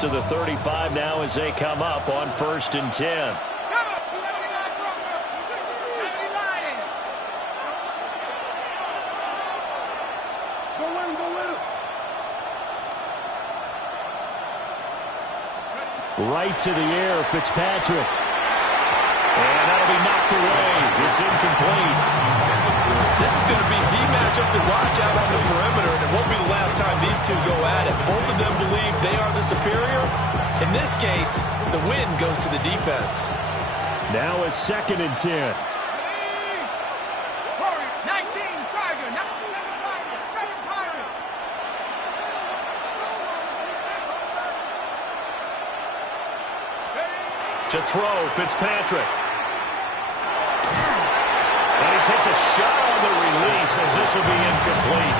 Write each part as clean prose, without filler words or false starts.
to the 35 now as they come up on 1st and 10. Right to the air, Fitzpatrick. And that'll be knocked away. It's incomplete. This is going to be the matchup to watch out on the perimeter, and it won't be the last time these two go at it. Both of them believe they are the superior. In this case, the win goes to the defense. Now it's 2nd and 10. To throw, Fitzpatrick. And he takes a shot on the release as this will be incomplete.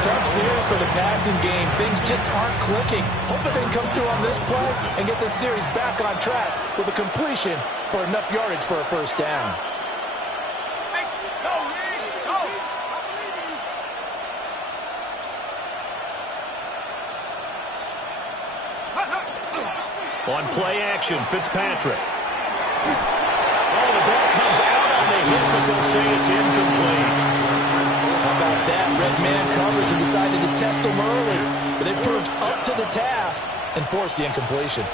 Tough series for the passing game. Things just aren't clicking. Hoping they can come through on this play and get this series back on track with a completion for enough yardage for a first down. On play action, Fitzpatrick. Oh, the ball comes out on the hit, but they'll say it's incomplete. How about that? Red man coverage and decided to test them early, but they proved up to the task and forced the incompletion.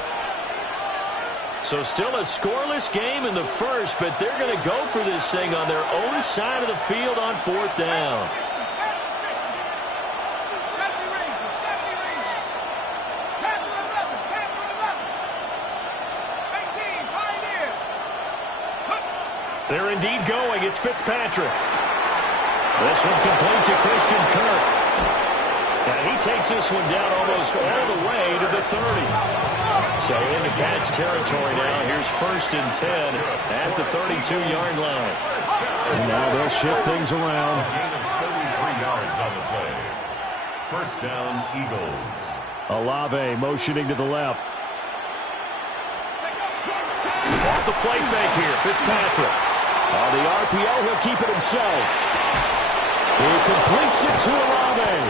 So still a scoreless game in the first, but they're going to go for this thing on their own side of the field on 4th down. They're indeed going. It's Fitzpatrick. This one complete to Christian Kirk. And he takes this one down almost all the way to the 30. So into Pats territory now. Here's 1st and 10 at the 32-yard line. And now they'll shift things around. 33 yards on the play. 1st down, Eagles. Olave motioning to the left. Off the play fake here, Fitzpatrick. On the RPO, he'll keep it himself. He completes it to Olave.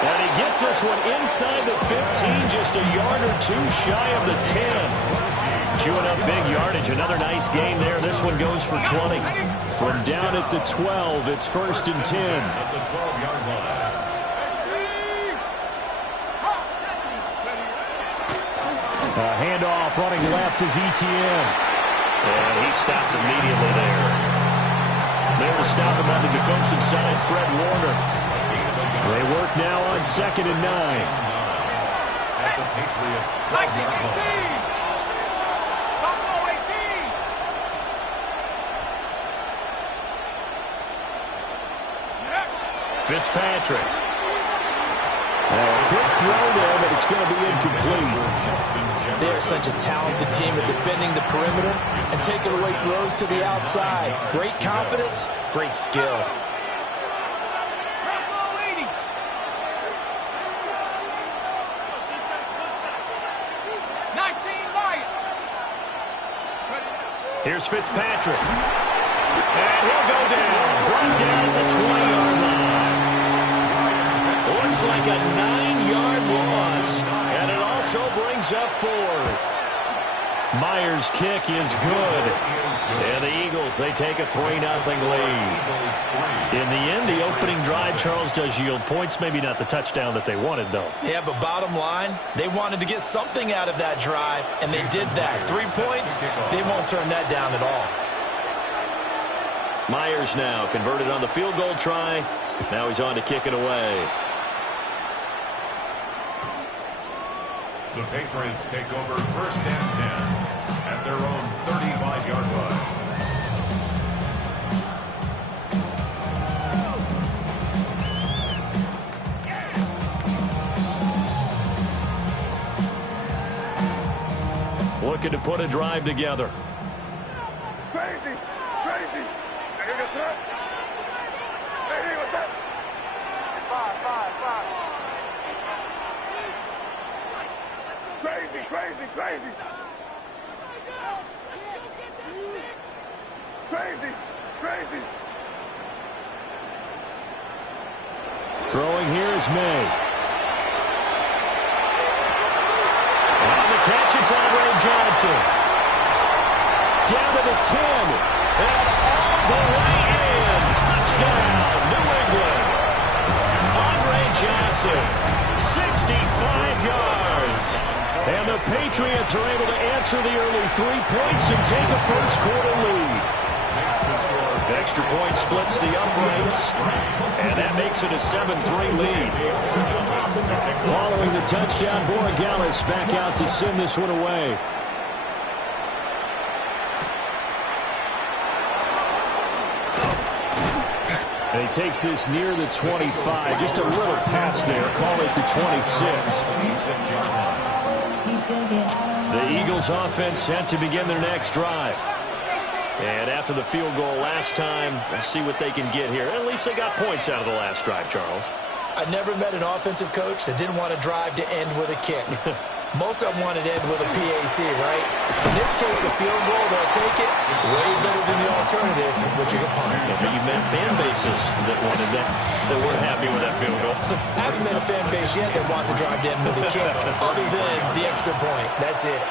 And he gets this one inside the 15, just a yard or two shy of the 10. Chewing up big yardage. Another nice game there. This one goes for 20. From down at the 12, it's 1st and 10. At the 12-yard line. A handoff running left is Etienne. And he stopped immediately there. There to stop him on the defensive side, Fred Warner. They work now on 2nd and 9. At the Patriots' 12-yard line. Fitzpatrick. A quick throw there, but it's going to be incomplete. They are such a talented team at defending the perimeter and taking away throws to the outside. Great confidence, great skill. Here's Fitzpatrick. And he'll go down. Brought down at the 20-yard line. Looks like a 9-yard loss. And it also brings up 4th. Myers' kick is good. And the Eagles, they take a 3-0 lead. In the end, the opening drive, Charles, does yield points. Maybe not the touchdown that they wanted, though. Yeah, but bottom line, they wanted to get something out of that drive, and they did that. 3 points, they won't turn that down at all. Myers now converted on the field goal try. Now he's on to kick it away. The Patriots take over 1st and 10 at their own 35-yard line. Looking to put a drive together. Crazy. Hey, what's up? Hey, what's up? 5. Crazy. Throwing here is May. Andre Johnson. Down to the 10. And all the way in. Touchdown, New England. Andre Johnson, 65 yards. And the Patriots are able to answer the early 3 points and take a first-quarter lead. The extra point splits the uprights, and that makes it a 7-3 lead. Following the touchdown, Borregales back out to send this one away. And he takes this near the 25. Just a little pass there. Call it the 26. The Eagles offense set to begin their next drive. And after the field goal last time, we'll see what they can get here. At least they got points out of the last drive, Charles. I never met an offensive coach that didn't want to drive to end with a kick. Most of them wanted to end with a PAT, right? In this case, a field goal, they'll take it way better than the alternative, which is a punt. Yeah, but you've met fan bases that wanted that weren't happy with that field goal. I haven't met a fan base yet that wants to drive to end with a kick, other than the extra point. That's it.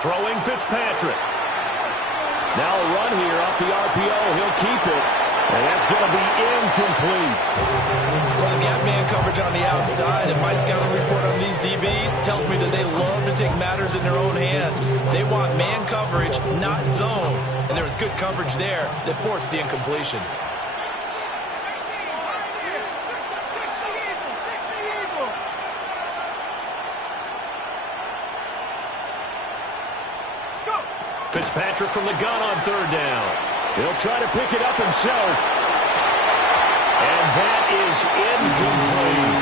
Throwing Fitzpatrick. Now a run here off the RPO. He'll keep it. And that's going to be incomplete. Well, they've got man coverage on the outside, and my scouting report on these DBs tells me that they love to take matters in their own hands. They want man coverage, not zone. And there was good coverage there that forced the incompletion. Fitzpatrick from the gun on third down. He'll try to pick it up himself. And that is incomplete.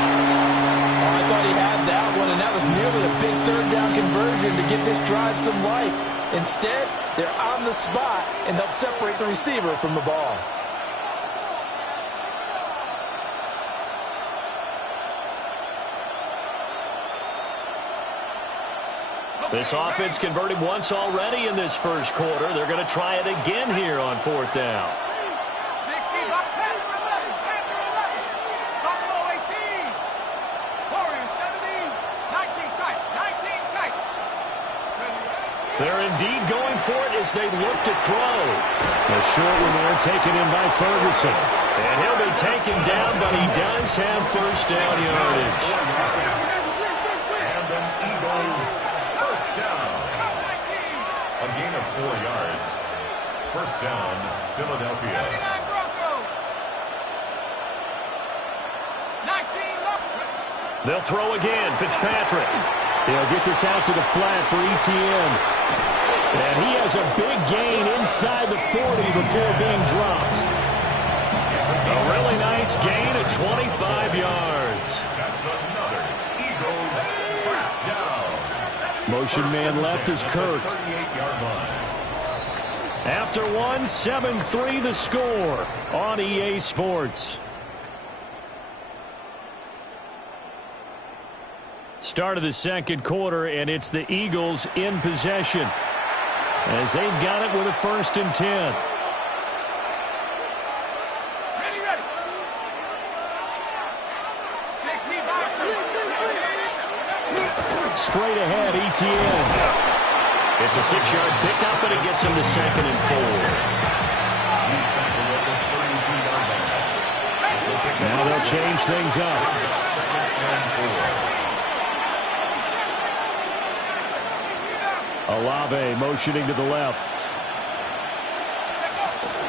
Oh, I thought he had that one, and that was nearly a big third down conversion to give this drive some life. Instead, they're on the spot and help separate the receiver from the ball. This offense converted once already in this first quarter. They're going to try it again here on fourth down. 60, Panther 11, Buffalo 18, Warriors 17, 19 tight, 19 tight. They're indeed going for it as they look to throw. A short one there taken in by Ferguson. And he'll be taken down, but he does have first down yardage. A gain of 4 yards. First down, Philadelphia. 19 They'll throw again. Fitzpatrick. He'll get this out to the flat for ETN. And he has a big gain inside the 40 before being dropped. A really nice gain of 25 yards. That's another Eagles first down. Motion man left is Kirk. 38-yard line. After one, 7-3 the score on EA Sports. Start of the second quarter, and it's the Eagles in possession as they've got it with a 1st and 10. Ready. 60 boxers. Straight ahead, ETN. It's a 6-yard pickup, and it gets him to 2nd and 4. Now they'll change things up. Olave motioning to the left.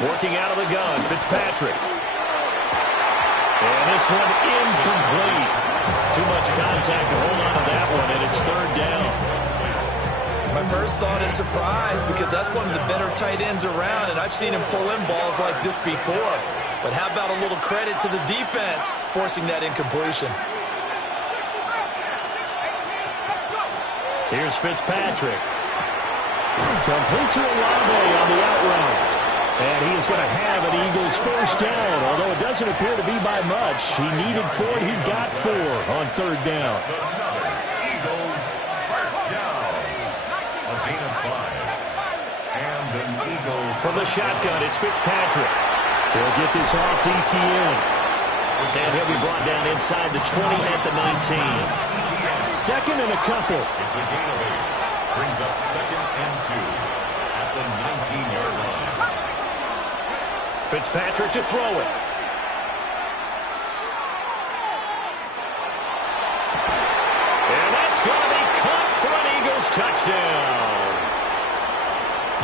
Working out of the gun, Fitzpatrick. And this one incomplete. Too much contact to hold on to that one, and it's 3rd down. My first thought is surprise, because that's one of the better tight ends around, and I've seen him pull in balls like this before. But how about a little credit to the defense forcing that incompletion? Here's Fitzpatrick. Complete to Olave on the out route. And he is going to have an Eagles first down, although it doesn't appear to be by much. He needed 4, he got 4 on 3rd down. Eagles first down. A gain of 5. And an Eagle From the shotgun, it's Fitzpatrick. He'll get this off to ETN. And he'll be brought down inside the 20 at the 19. Second and a couple. It's a gain of 8. Brings up 2nd and 2 at the 19-yard line. Fitzpatrick to throw it. And that's going to be caught for an Eagles touchdown.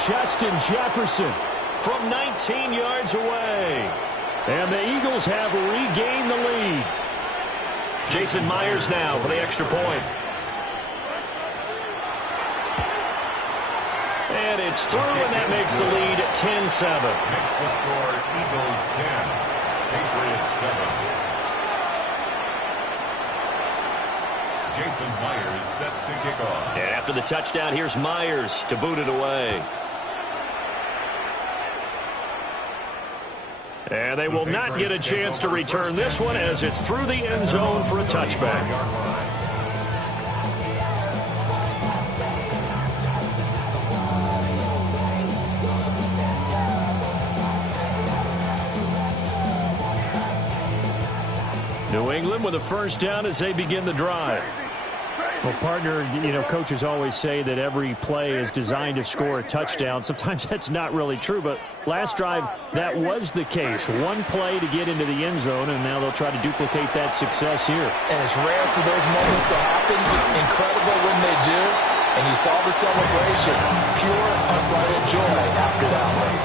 Justin Jefferson From 19 yards away. And the Eagles have regained the lead. Jason Myers now for the extra point. And it's through, and that makes the lead 10-7. Makes the score Eagles 10, Patriots 7. Jason Myers set to kick off. And after the touchdown, here's Myers to boot it away. And they will not get a chance to return this one as it's through the end zone for a touchback. New England with a first down as they begin the drive. Well, partner, you know, coaches always say that every play is designed to score a touchdown. Sometimes that's not really true, but last drive, that was the case. One play to get into the end zone, and now they'll try to duplicate that success here. And it's rare for those moments to happen. Incredible when they do. And you saw the celebration. Pure, unbridled joy after that one.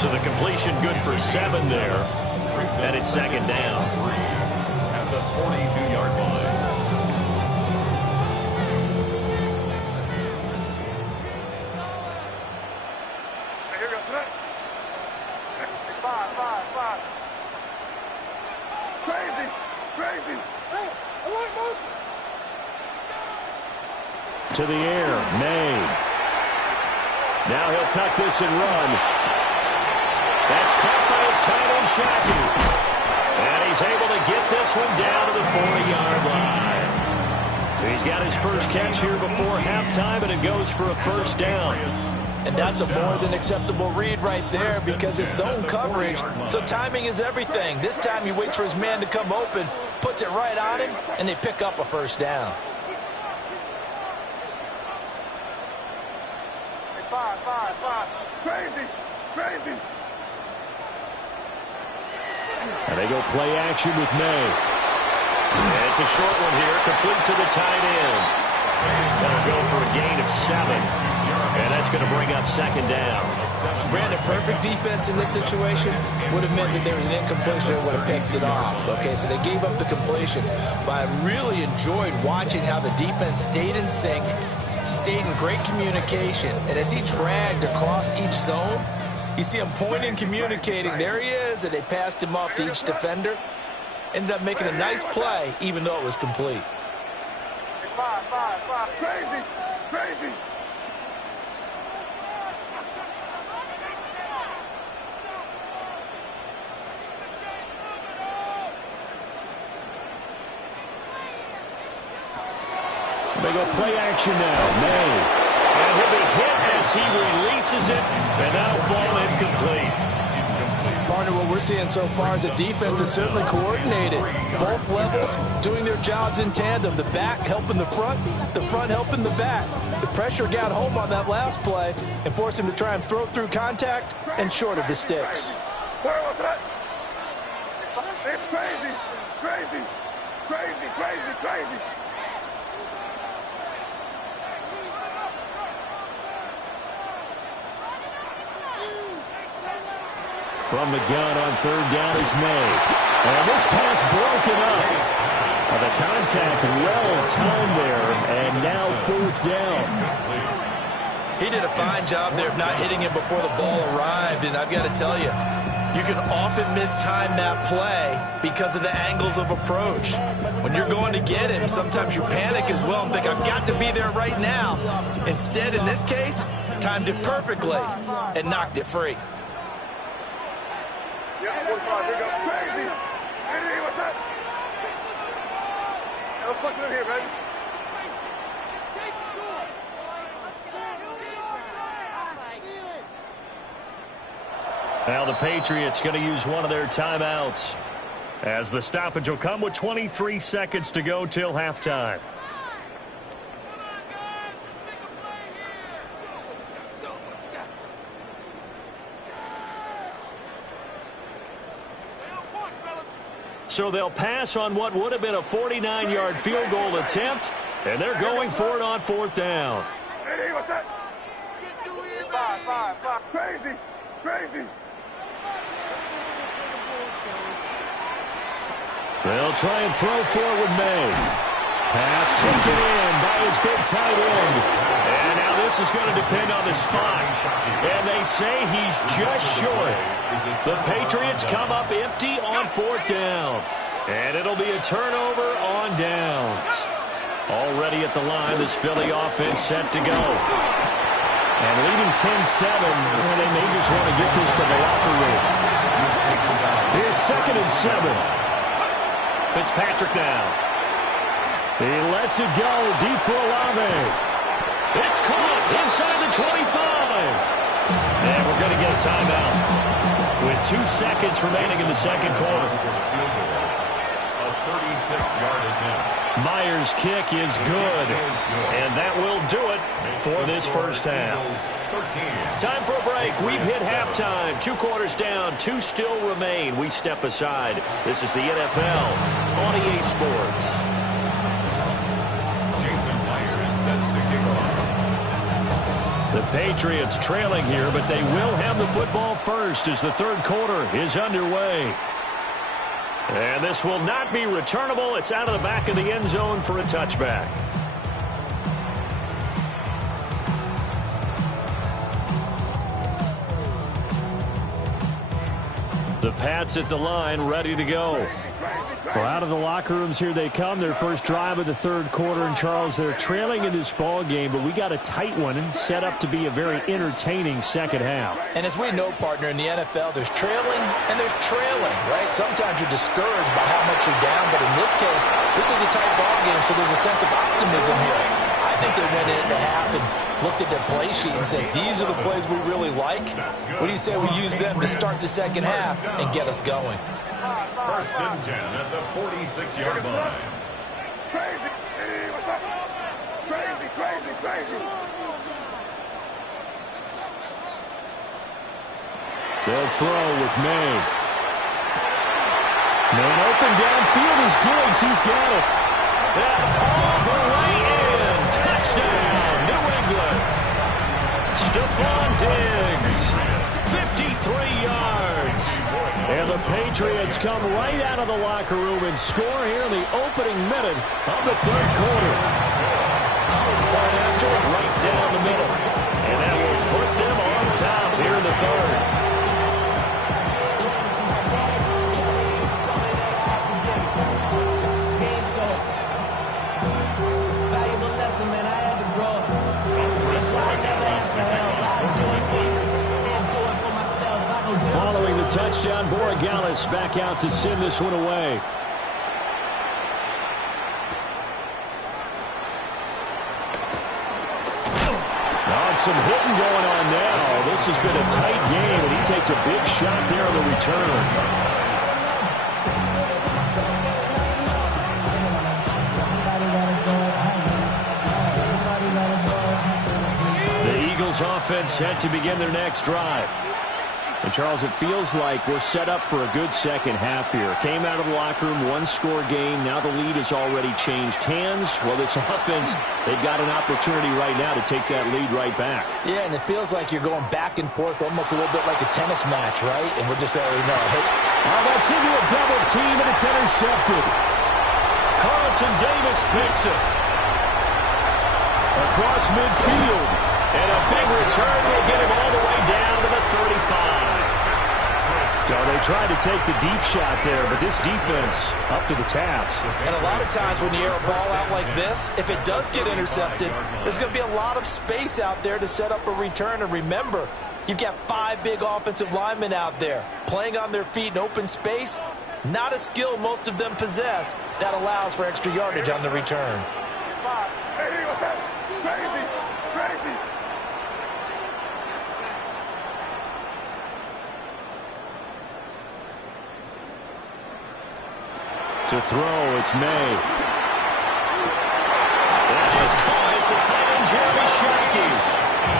So the completion good for 7 there. And it's second down. At the 42-yard line. Here goes that. 5. Crazy. Hey, I like motion. To the air, May. Now he'll tuck this and run. That's caught by his tight end, Shockey. And he's able to get this one down to the 40-yard line. He's got his first catch here before halftime, and it goes for a first down. And that's a more than acceptable read right there because it's zone coverage, so timing is everything. This time he waits for his man to come open, puts it right on him, and they pick up a first down. 5. Crazy. And they go play action with May. And it's a short one here, complete to the tight end. That'll go for a gain of 7. And that's going to bring up second down. Brandon, perfect defense in this situation would have meant that there was an incompletion and would have picked it off. Okay, so they gave up the completion. But I really enjoyed watching how the defense stayed in sync, stayed in great communication. And as he dragged across each zone, you see him pointing, communicating. There he is, and they passed him off to each defender. Ended up making a nice play, even though it was complete. 5. Crazy. They go play action now, May. And he'll be hit as he releases it, and that'll fall incomplete. Partner, what we're seeing so far is the defense is certainly coordinated. Both levels doing their jobs in tandem. The back helping the front helping the back. The pressure got home on that last play and forced him to try and throw through contact and short of the sticks. Where was that? It's crazy. From the gun on third down is May. And this pass broken up. The contact well timed there, and now fourth down. He did a fine job there of not hitting him before the ball arrived, and I've got to tell you, you can often mistime that play because of the angles of approach. When you're going to get him, sometimes you panic as well and think, I've got to be there right now. Instead, in this case, timed it perfectly and knocked it free. Yeah, 45. Here goes crazy. Hey, what's that? Let's fuck it here, baby. Now the Patriots going to use one of their timeouts. As the stoppage will come with 23 seconds to go till halftime. So they'll pass on what would have been a 49-yard field goal attempt, and they're going for it on 4th down. Hey, what's that? Five. Crazy. They'll try and throw forward May. Pass taken in by his big tight end. And now this is going to depend on the spot. And they say he's just short. The Patriots come up empty on 4th down. And it'll be a turnover on downs. Already at the line, this Philly offense set to go. And leading 10-7, they may just want to get this to the locker room. Here's 2nd and 7. Fitzpatrick now. He lets it go deep for Olave. It's caught inside the 25. And we're going to get a timeout with 2 seconds remaining in the second quarter. A 36-yard attempt. Myers' kick is good. And that will do it for this first half. Time for a break. We've hit halftime. 2 quarters down. 2 still remain. We step aside. This is the NFL on EA Sports. Jason Myers set to kick off. The Patriots trailing here, but they will have the football first as the third quarter is underway. And this will not be returnable. It's out of the back of the end zone for a touchback. The Pats at the line, ready to go. Well, out of the locker rooms here they come. Their first drive of the third quarter. And, Charles, they're trailing in this ball game, but we got a tight one and set up to be a very entertaining second half. And as we know, partner, in the NFL, there's trailing and there's trailing, right? Sometimes you're discouraged by how much you're down, but in this case, this is a tight ball game, so there's a sense of optimism here. I think they went into half and looked at their play sheet and said, these are the plays we really like. What do you say we use them to start the second half and get us going? 1st and 10 at the 46-yard line. Crazy. Hey, what's up? Crazy. They'll throw with May. Man open downfield is Diggs. He's got it. All the way in. Touchdown, New England. Stephon Diggs, 53 yards. And the Patriots come right out of the locker room and score here in the opening minute of the third quarter. Point after it, right down the middle. And that will put them on top here in the third. Following the touchdown, Borregales back out to send this one away. Some hitting going on now. This has been a tight game, and he takes a big shot there on the return. The Eagles offense set to begin their next drive. And, Charles, it feels like we're set up for a good second half here. Came out of the locker room, one-score game. Now the lead has already changed hands. Well, this offense, they've got an opportunity right now to take that lead right back. Yeah, and it feels like you're going back and forth almost a little bit like a tennis match, right? And we're just already know. Hey. Oh, that's into a double team, and it's intercepted. Carlton Davis picks it. Across midfield. And a big return will get him all the way down to the 35. So they tried to take the deep shot there, but this defense up to the task. And a lot of times when you air a ball out like this, if it does get intercepted, there's going to be a lot of space out there to set up a return. And remember, you've got 5 big offensive linemen out there playing on their feet in open space. Not a skill most of them possess that allows for extra yardage on the return. Hey, what's that? Crazy. To throw, it's May. That is caught. It's a tight end, Jeremy Shockey.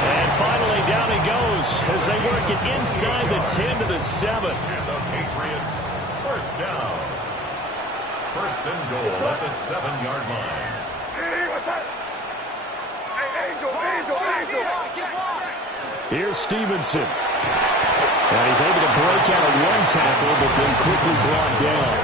And finally, down he goes as they work it inside the 10 to the 7. And the Patriots, first down. First and goal at the 7-yard line. Hey, what's that? Hey, Angel. Here's Stevenson. And he's able to break out one tackle, but then quickly brought down.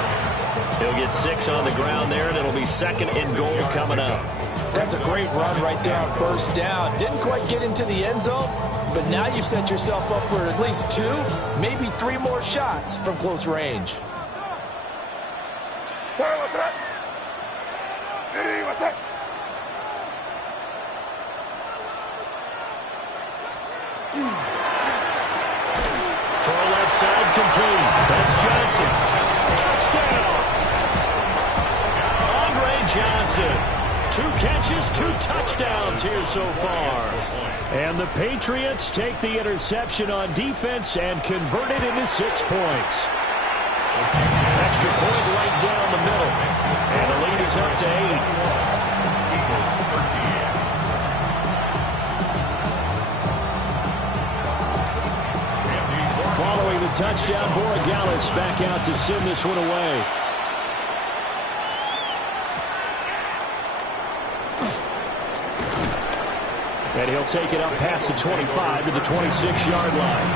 He'll get 6 on the ground there, and it'll be second and goal coming up. That's a great run right there on first down. Didn't quite get into the end zone, but now you've set yourself up for at least 2, maybe 3 more shots from close range. Hey, what's that? Hey, what's that? Throw left side complete. That's Johnson. Touchdown. Andre Johnson. 2 catches, 2 touchdowns here so far. And the Patriots take the interception on defense and convert it into 6 points. Extra point right down the middle. And the lead is up to 8. Eagles 13. Following the touchdown, Borregales back out to send this one away. And he'll take it up past the 25 to the 26-yard line.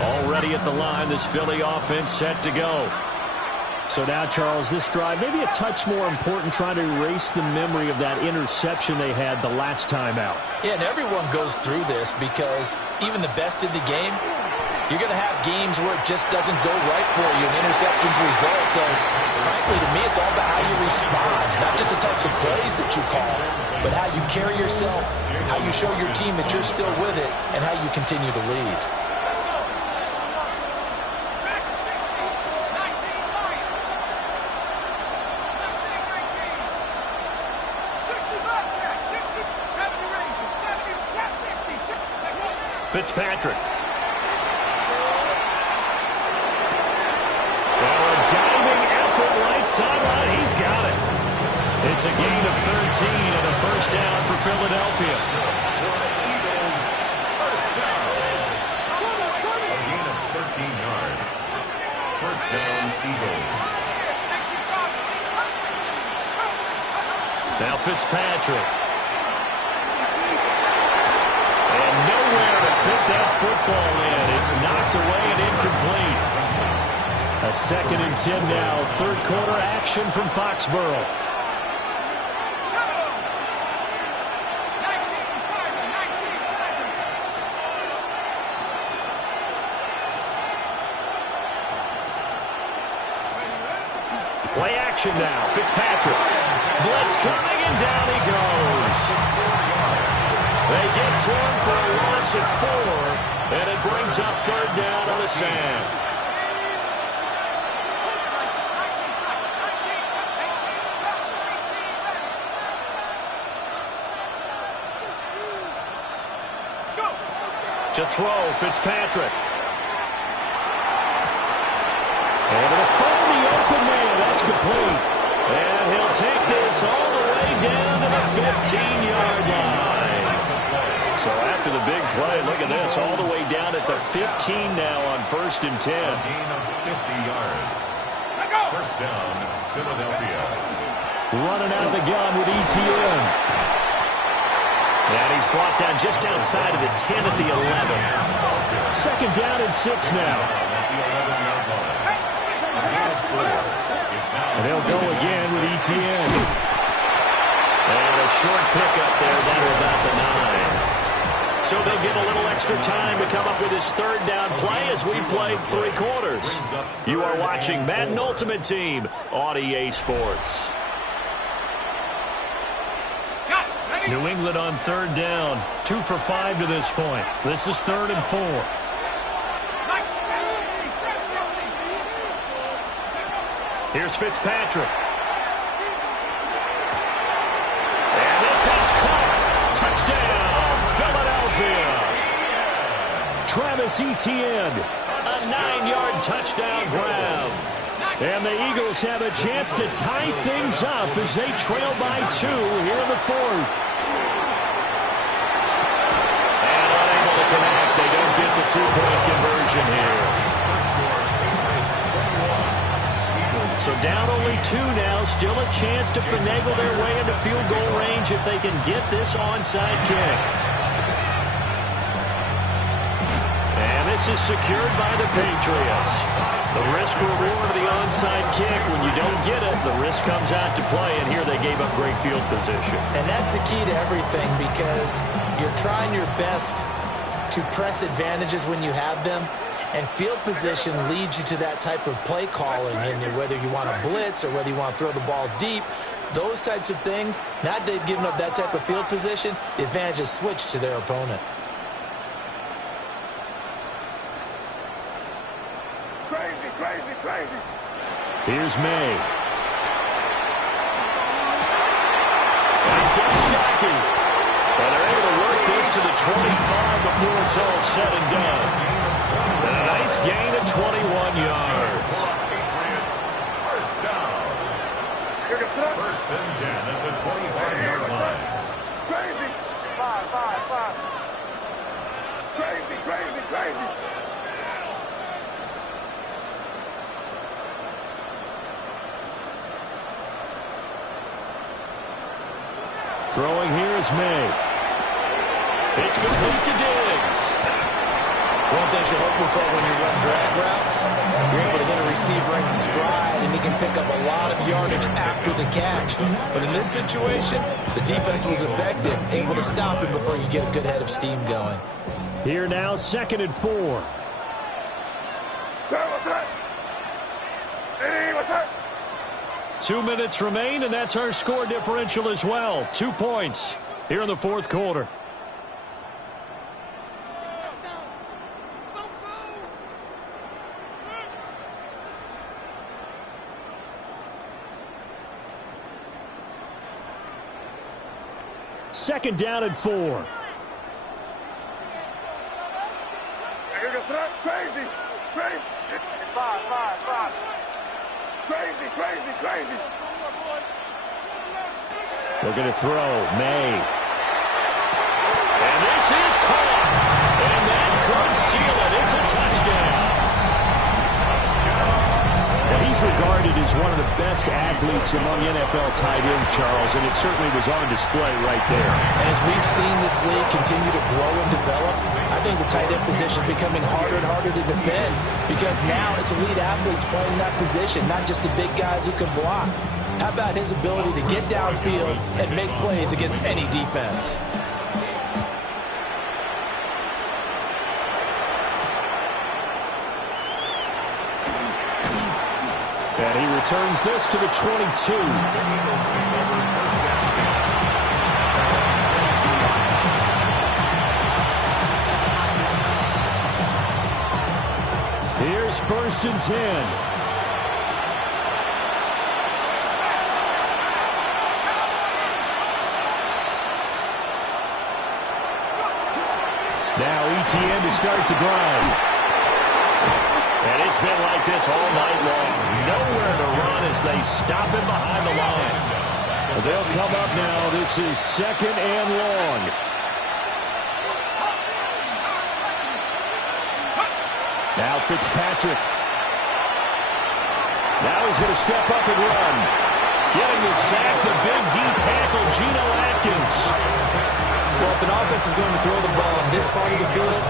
Already at the line, this Philly offense set to go. So now, Charles, this drive, maybe a touch more important, trying to erase the memory of that interception they had the last time out. Yeah, and everyone goes through this because even the best in the game, you're going to have games where it just doesn't go right for you, and interceptions result. So, frankly, to me, it's all about how you respond, not just the types of plays that you call, but how you carry yourself, how you show your team that you're still with it, and how you continue to lead. Fitzpatrick. Well, a diving effort right sideline. He's got it. It's a gain of 13 and a first down for Philadelphia. Eagles, first down. A gain of 13 yards. First down, Eagles. Now Fitzpatrick. And nowhere to fit that football in. It's knocked away and incomplete. A 2nd and 10 now. 3rd quarter action from Foxborough. Play action now. Fitzpatrick. Blitz coming, and down he goes. They get to him for a loss of 4, and it brings up 3rd down on the sand. To throw, Fitzpatrick. And it'll find the open man. That's complete. And he'll take this all the way down to the 15-yard line. So after the big play, look at this, all the way down at the 15 now on 1st and 10. A gain of 50 yards. First down, Philadelphia. Running out of the gun with ETN. And he's brought down just outside of the 10 at the 11. 2nd down and 6 now. And they'll go again with ETN. And a short pickup there down to about the 9. So they get a little extra time to come up with his 3rd down play as we played 3 quarters. You are watching Madden Ultimate Team on EA Sports. New England on 3rd down. 2 for 5 to this point. This is 3rd and 4. Here's Fitzpatrick. And this has Touchdown, Philadelphia. Travis Etienne, a 9-yard touchdown grab. And the Eagles have a chance to tie things up as they trail by 2 here in the 4th. And unable to connect. They don't get the 2-point conversion here. So down only 2 now. Still a chance to finagle their way into field goal range if they can get this onside kick. And this is secured by the Patriots. The risk-reward of the onside kick. When you don't get it, the risk comes out to play, and here they gave up great field position. And that's the key to everything, because you're trying your best to press advantages when you have them, and field position leads you to that type of play calling, and whether you want to blitz or whether you want to throw the ball deep, those types of things, now that they've given up that type of field position, the advantage is switched to their opponent. Crazy. Here's May. He's got Shockey. And they're able to work this to the 25 before it's all said and done. And a nice gain of 21 yards. Patriots, first down. First and 10 at the 25-yard line. Crazy. 5. Crazy. Throwing here is May. It's complete to Diggs. One thing you're hoping for when you run drag routes, you're able to hit a receiver in stride, and he can pick up a lot of yardage after the catch. But in this situation, the defense was effective, able to stop him before you get a good head of steam going. Here now, 2nd and 4. What's that? Hey, what's that? 2 minutes remain, and that's our score differential as well. 2 points here in the 4th quarter. Second down and 4. Crazy. 5. Crazy. Looking to throw. May. And this is caught. And that could seal it. It's a touchdown. Well, he's regarded as one of the best athletes among NFL tight ends, Charles, and it certainly was on display right there. And as we've seen this league continue to grow and develop, I think the tight end position is becoming harder and harder to defend, because now it's elite athletes playing that position, not just the big guys who can block. How about his ability to get downfield and make plays against any defense? And he returns this to the 22. Here's 1st and 10. Now Etienne to start the drive. And it's been like this all night long. Nowhere to run as they stop him behind the line. They'll come up now. This is 2nd and long. Now Fitzpatrick. Now he's going to step up and run. Getting the sack, the big D tackle, Geno Atkins. Well, if an offense is going to throw the ball in this part of the field,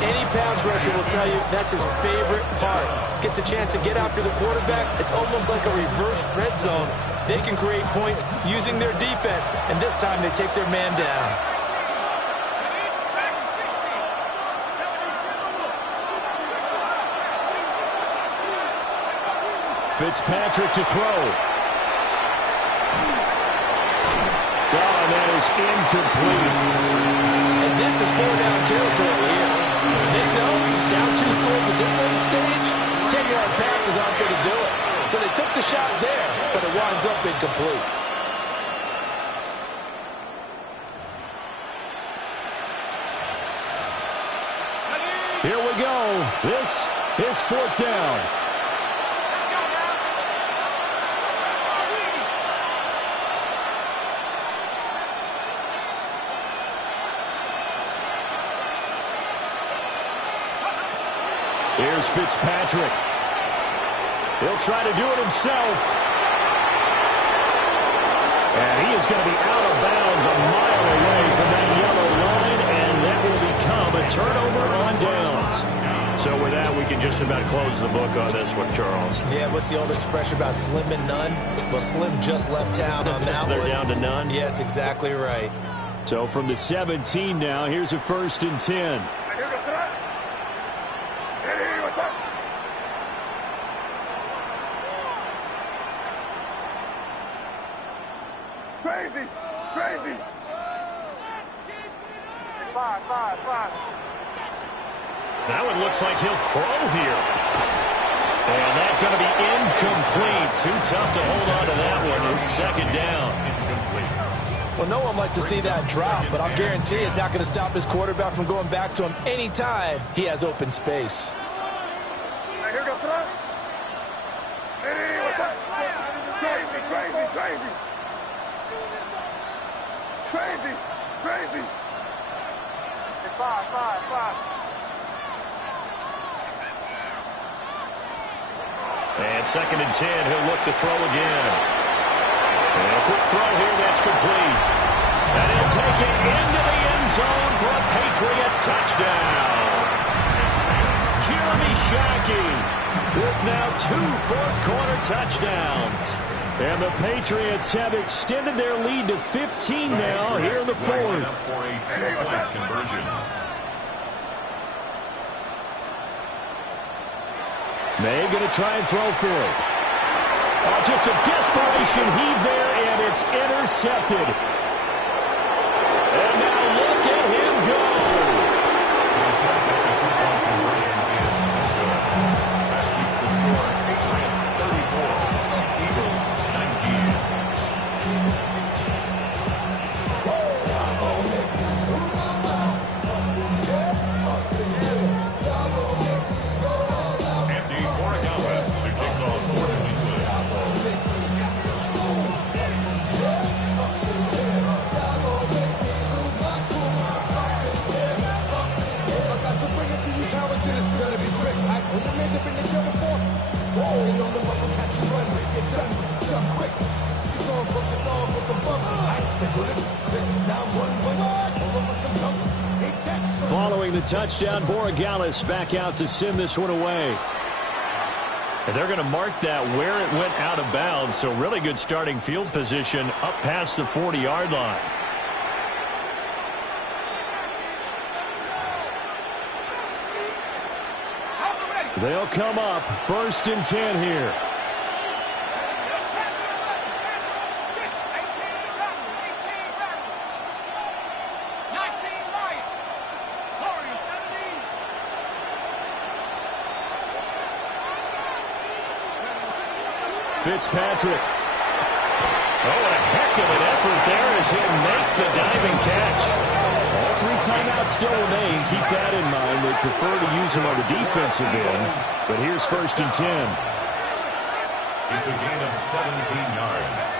any pass rusher will tell you that's his favorite part. Gets a chance to get after the quarterback. It's almost like a reverse red zone. They can create points using their defense, and this time they take their man down. Fitzpatrick to throw. Oh, that is incomplete. And this is 4-down territory here. They know down 2 scores at this late stage, 10-yard passes aren't going to do it. So they took the shot there, but it winds up incomplete. His fourth down. Here's Fitzpatrick. He'll try to do it himself. And he is going to be out of bounds a mile away from that yellow line, and that will become a turnover on downs. So with that, we can just about close the book on this one, Charles. Yeah, what's the old expression about slim and none? Well, Slim just left town on that They're one. down to none? Yes, exactly right. So from the 17 now, here's a 1st and 10. Crazy! Crazy! 5. That one looks like he'll throw here. And that's going to be incomplete. Too tough to hold on to that one. It's 2nd down. Incomplete. Well, no one likes to see that drop, but I'll guarantee it's not going to stop his quarterback from going back to him anytime he has open space. Now here goes Trent. Hey, what's up? Crazy, crazy, crazy. Crazy, crazy. 5. And 2nd and 10, he'll look to throw again. And a quick throw here, that's complete. And he'll take it into the end zone for a Patriot touchdown. Jeremy Shockey with now 2 fourth-quarter touchdowns. And the Patriots have extended their lead to 15 now here in the 4th. For a 2-point conversion. May going to try and throw for it. Oh, just a desperation heave there, and it's intercepted. And now look at him go. The 2-point conversion is no good. That keeps the score Patriots 34, Eagles 19. Andy Borregales to kick off for New England. Following the touchdown, Borregales back out to send this one away. And they're going to mark that where it went out of bounds, so really good starting field position up past the 40-yard line. They'll come up 1st and 10 here. Fitzpatrick. Oh, a heck of an effort there as he'll make the diving catch. All 3 timeouts still remain. Keep that in mind. They prefer to use them on the defensive end. But here's 1st and 10. It's a gain of 17 yards.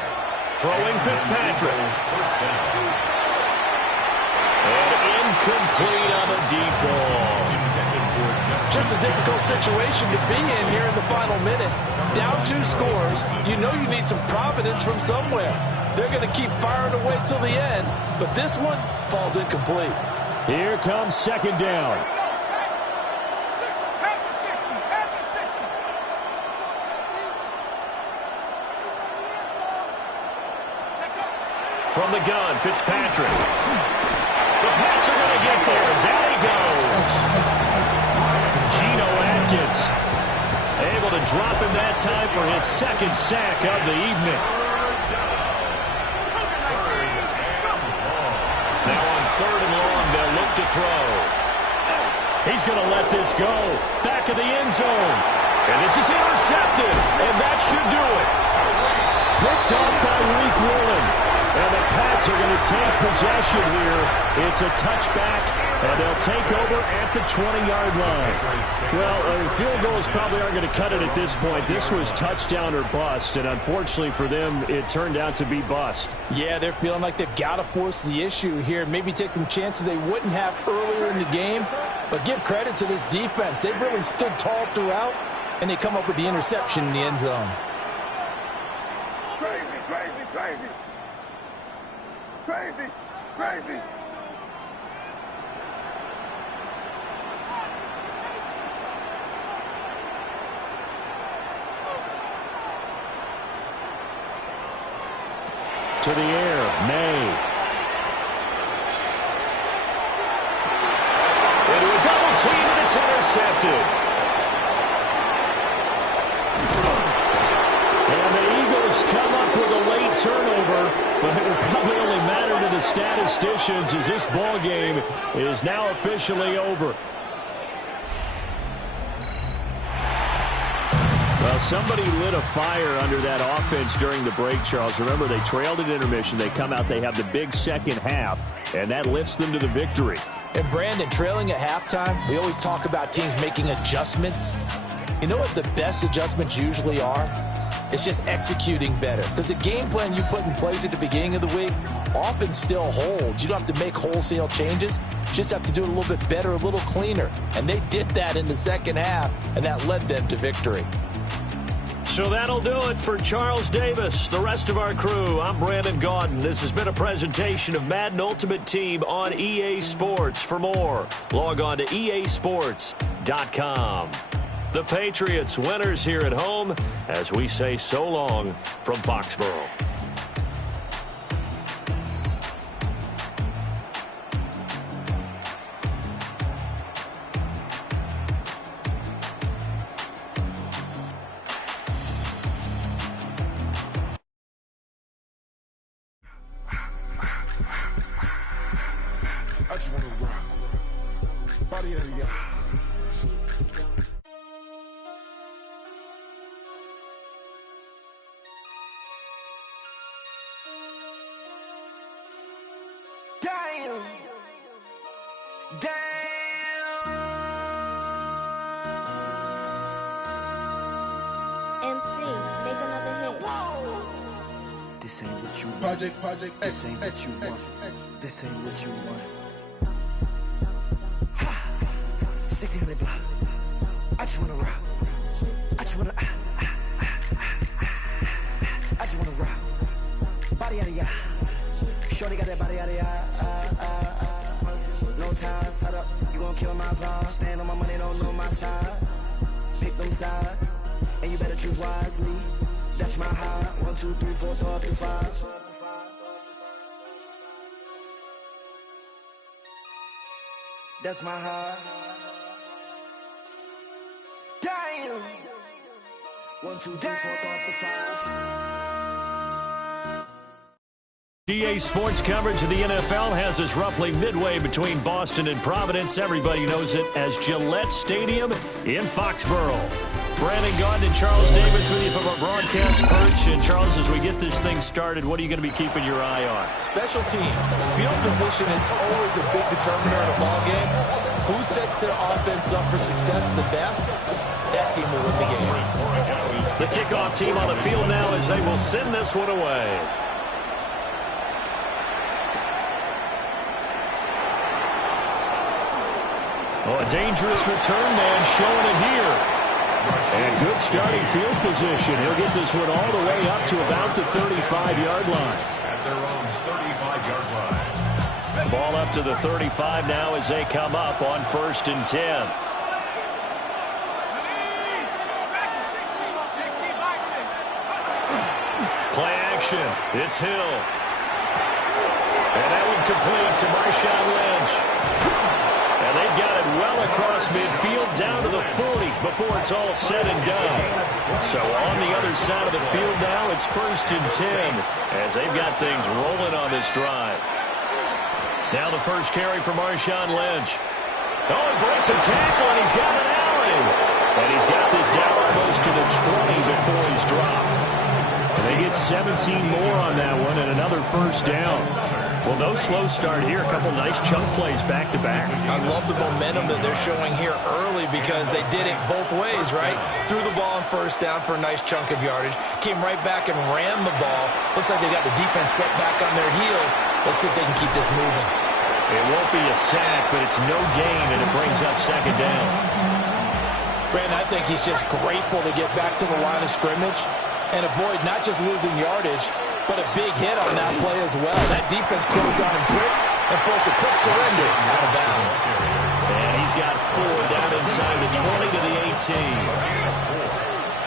Throwing Fitzpatrick. First down. And incomplete on the deep ball. Just a difficult situation to be in here in the final minute. Down 2 scores. You know you need some providence from somewhere. They're going to keep firing away till the end, but this one falls incomplete. Here comes 2nd down. From the gun, Fitzpatrick. The Pats are going to get there. Down he goes. Geno Atkins able to drop him that time for his 2nd sack of the evening. Now on 3rd and long, they'll look to throw. He's going to let this go. Back of the end zone. And this is intercepted. And that should do it. Picked up by Rick Woolen. And the Pats are going to take possession here. It's a touchback And they'll take over at the 20-yard line. Well, field goals probably aren't going to cut it at this point. This was touchdown or bust, and unfortunately for them, it turned out to be bust. Yeah, they're feeling like they've got to force the issue here. Maybe take some chances they wouldn't have earlier in the game. But give credit to this defense. They've really stood tall throughout, and they come up with the interception in the end zone. Crazy, crazy, crazy. Crazy, crazy. To the air, May. Into a double team, and it's intercepted. And the Eagles come up with a late turnover, but it will probably only matter to the statisticians as this ball game is now officially over. Well, somebody lit a fire under that offense during the break, Charles. Remember, they trailed at intermission. They come out, they have the big second half, and that lifts them to the victory. And Brandon, trailing at halftime, we always talk about teams making adjustments. You know what the best adjustments usually are? It's just executing better. Because the game plan you put in place at the beginning of the week often still holds. You don't have to make wholesale changes. You just have to do it a little bit better, a little cleaner. And they did that in the second half, and that led them to victory. So that'll do it for Charles Davis, the rest of our crew. I'm Brandon Gaudin. This has been a presentation of Madden Ultimate Team on EA Sports. For more, log on to easports.com. The Patriots winners here at home as we say so long from Foxborough. I just wanna rock. Body of the year. Damn. MC, make another hit. This ain't what you want. Project This ain't what you want. This ain't what you want. 1600 block. I just wanna rock. I just wanna. I just wanna rock. Body out of ya. Shorty got that body out of ya. No ties. Set up. You gon' kill my vibe. Stand on my money, don't know my size. Pick them sides. And you better choose wisely. That's my high. 1, 2, 3, 4, throw up to 5. That's my high. Damn. 1, 2, 3, 4, throw up to 5. EA Sports coverage of the NFL has us roughly midway between Boston and Providence. Everybody knows it as Gillette Stadium in Foxborough. Brandon Gaudin and Charles Davis with you from our broadcast perch. And Charles, as we get this thing started, what are you going to be keeping your eye on? Special teams. Field position is always a big determiner in a ball game. Who sets their offense up for success the best? That team will win the game. The kickoff team on the field now as they will send this one away. Oh, a dangerous return man showing it here. And good starting field position. He'll get this one all the way up to about the 35-yard line. At their own 35-yard line. The ball up to the 35 now as they come up on 1st and 10. Play action. It's Hill. And that one complete to Marshawn Lynch. And they've got it well across midfield down to the 40 before it's all said and done. So on the other side of the field now, it's 1st and 10 as they've got things rolling on this drive. Now the first carry for Marshawn Lynch. Oh, he breaks a tackle, and he's got an alley. And he's got this down almost to the 20 before he's dropped. And they get 17 more on that one and another first down. Well, no slow start here. A couple nice chunk plays back-to-back. I love the momentum that they're showing here early because they did it both ways, right? Threw the ball on first down for a nice chunk of yardage. Came right back and ran the ball. Looks like they got the defense set back on their heels. Let's see if they can keep this moving. It won't be a sack, but it's no gain, and it brings up second down. Brandon, I think he's just grateful to get back to the line of scrimmage and avoid not just losing yardage, but a big hit on that play as well. That defense closed on him quick and forced a quick surrender out of bounds. And he's got 4 down inside the 20 to the 18.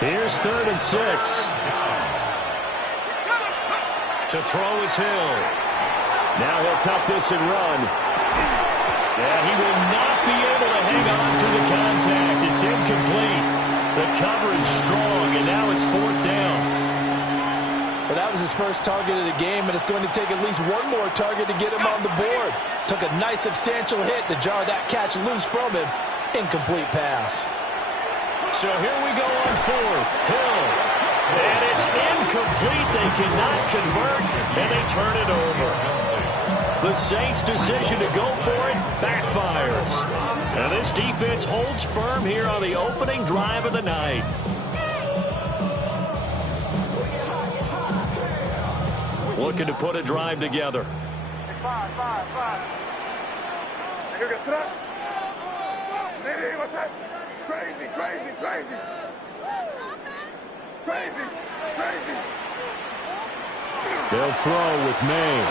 Here's 3rd and 6. To throw is Hill. Now he'll tuck this and run. And he will not be able to hang on to the contact. It's incomplete. The coverage strong, and now it's 4th down. Well, that was his first target of the game, and it's going to take at least one more target to get him on the board. Took a nice substantial hit to jar that catch loose from him. Incomplete pass. So here we go on 4th. Hill. And it's incomplete. They cannot convert, and they turn it over. The Saints' decision to go for it backfires. And this defense holds firm here on the opening drive of the night. Looking to put a drive together. 5. Here goes it. What's that? Crazy. They'll throw with May.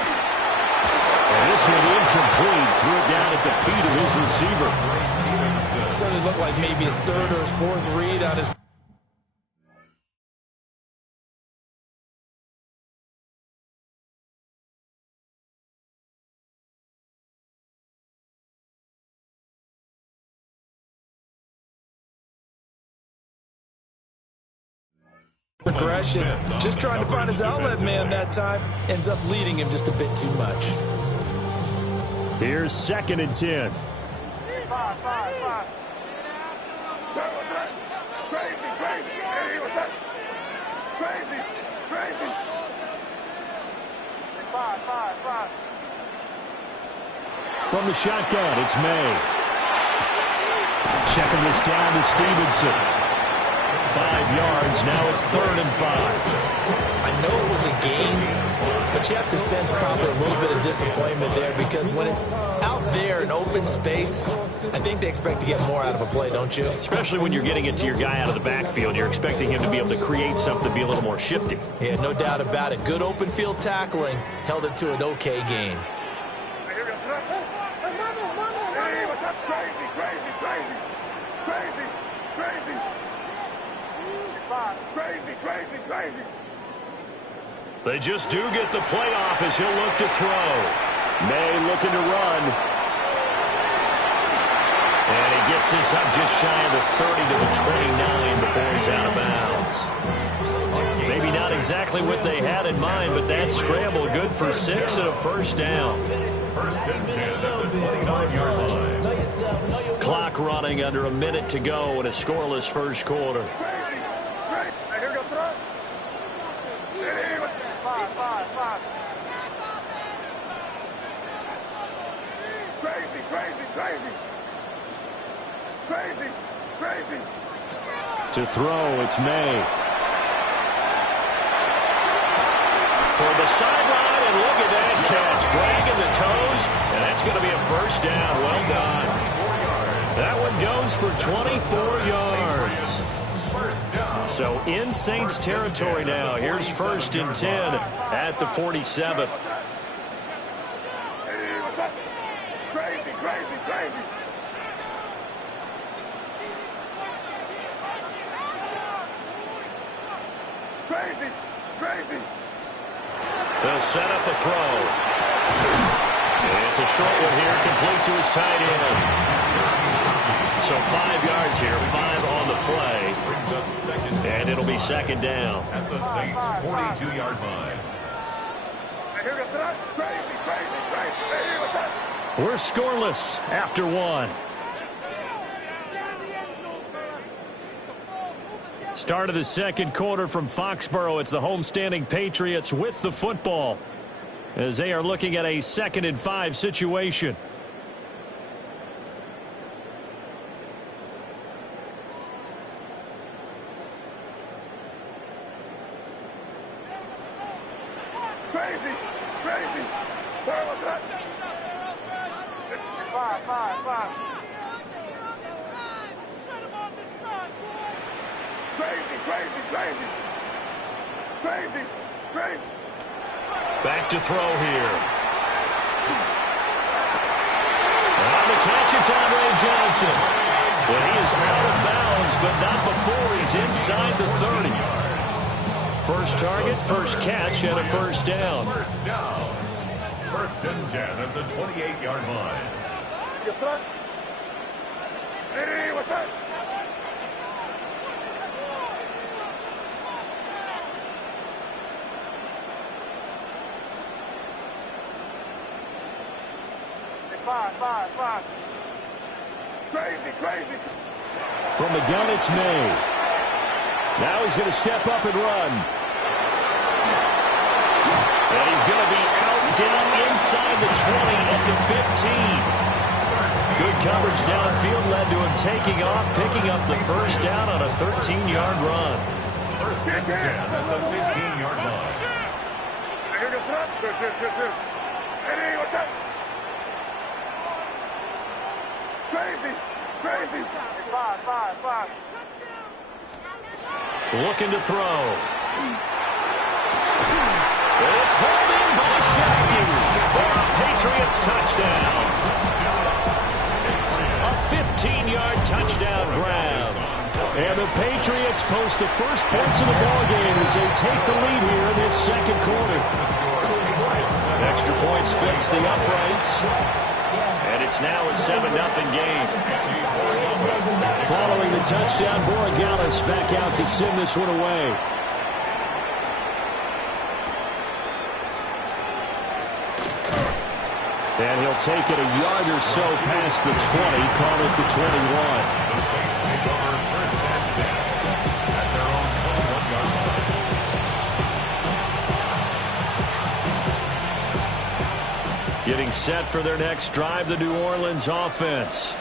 And this one incomplete. Threw it down at the feet of his receiver. It certainly looked like maybe his 3rd or his 4th read on his progression. Just trying to find his outlet man that time. Ends up leading him just a bit too much. Here's 2nd and 10. 5. What's that? Crazy. Hey, what's that? Crazy. 5. From the shotgun, it's May. Checking this down to Stevenson. 5 yards. Now it's 3rd and 5. I know it was a game, but you have to sense probably a little bit of disappointment there because when it's out there in open space, I think they expect to get more out of a play, don't you? Especially when you're getting it to your guy out of the backfield. You're expecting him to be able to create something, be a little more shifty. Yeah, no doubt about it. Good open field tackling held it to an okay game. Here goes it. Hey, what's up? Crazy. 5. Crazy. They just do get the play off as he'll look to throw. May looking to run. And he gets this up just shy of the 30 to the 29 before he's out of bounds. Maybe not exactly what they had in mind, but that scramble good for 6 and a 1st down. 1st and 10 at the 29-yard line. Clock running under a minute to go in a scoreless first quarter. Here goes it. Hey, 5. Crazy. To throw, it's May. Toward the sideline, and look at that catch. Dragging the toes, and that's going to be a 1st down. Well done. That one goes for 24 yards. So in Saints territory now. Here's 1st and 10 at the 47. Hey, what's up? Crazy. They'll set up a throw. It's a short one here, complete to his tight end. So 5 yards here, 5 on the play. Brings up 2nd. And it'll be 2nd down. At the Saints' 42-yard line. Here goes it. Crazy. Hey, what's that? We're scoreless after 1. Start of the 2nd quarter from Foxborough. It's the homestanding Patriots with the football. as they are looking at a 2nd and 5 situation. Crazy. Sorry, what's that? 5. Crazy. Back to throw here. On the catch, it's Andre Johnson. Well, he is out of bounds, but not before he's inside the 30. First target, first catch, and a first down. First down. 1st and 10 at the 28-yard line. Yes, sir. Hey, what's that? Five. Crazy. From the gun, it's May. Now he's going to step up and run. And he's going to be out down inside the 20 at the 15. Good coverage downfield led to him taking off, picking up the first down on a 13-yard run. 1st and 10 at the 15-yard line. Good. Hey, what's that? Crazy. 5. Looking to throw. And it's hauled in by Shaggy for a Patriots touchdown. A 15-yard touchdown grab. And the Patriots post the first points of the ballgame as they take the lead here in this 2nd quarter. Extra point splits the uprights. And it's now a 7-0 game. Following the touchdown, Borregales back out to send this one away. And he'll take it a yard or so past the 20, call it the 21. The Saints take over 1st and 10 at their own 21-yard line. Getting set for their next drive, the New Orleans offense.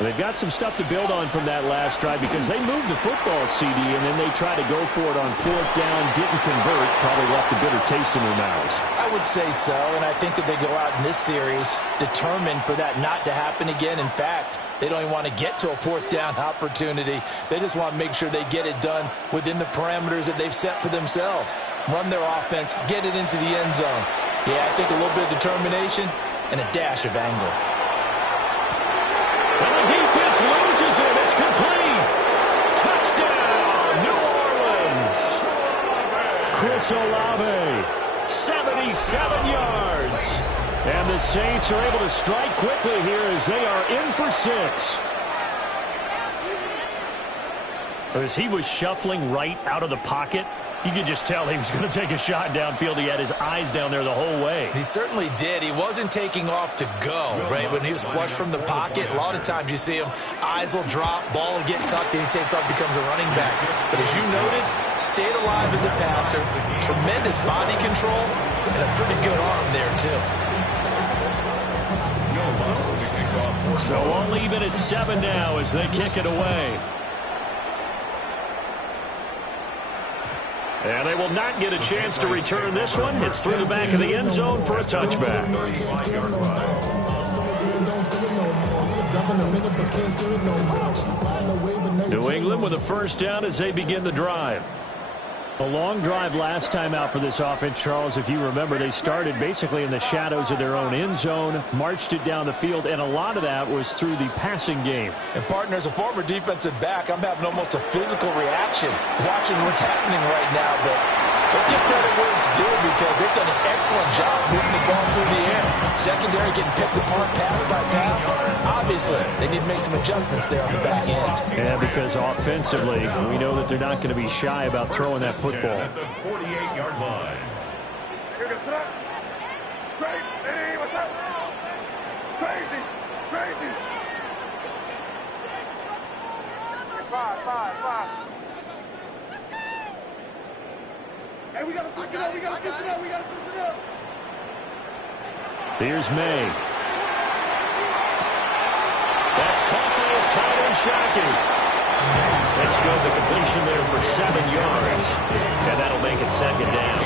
They've got some stuff to build on from that last drive because they moved the football, CD, and then they tried to go for it on 4th down, didn't convert, probably left a bitter taste in their mouths. I would say so, and I think that they go out in this series determined for that not to happen again. In fact, they don't even want to get to a 4th down opportunity. They just want to make sure they get it done within the parameters that they've set for themselves. Run their offense, get it into the end zone. Yeah, I think a little bit of determination and a dash of anger. And the defense loses it. It's complete. Touchdown, New Orleans. Chris Olave, 77 yards. And the Saints are able to strike quickly here as they are in for 6. As he was shuffling right out of the pocket, you could just tell he was going to take a shot downfield. He had his eyes down there the whole way. He certainly did. He wasn't taking off to go, right? When he was flush from the pocket, a lot of times you see him, eyes will drop, ball will get tucked, and he takes off, becomes a running back. But as you noted, stayed alive as a passer, tremendous body control, and a pretty good arm there, too. So only even at 7 now as they kick it away. And they will not get a chance to return this one. It's through the back of the end zone for a touchback. New England with a first down as they begin the drive. A long drive last time out for this offense, Charles. If you remember, they started basically in the shadows of their own end zone, marched it down the field, and a lot of that was through the passing game. And, partner, as a former defensive back, I'm having almost a physical reaction watching what's happening right now. But let's give credit where it's due because they've done an excellent job moving the ball through the air. Secondary getting picked apart pass by pass. Obviously, they need to make some adjustments there on the back end. Yeah, because offensively, we know that they're not going to be shy about throwing that football. At the 48-yard line. You're going to sit up. Crazy. Hey, what's up? Crazy. 5. Hey, we got to switch it up. Here's May. That's caught by his tight end, Shockey. That's good. The completion there for 7 yards. And that'll make it second down.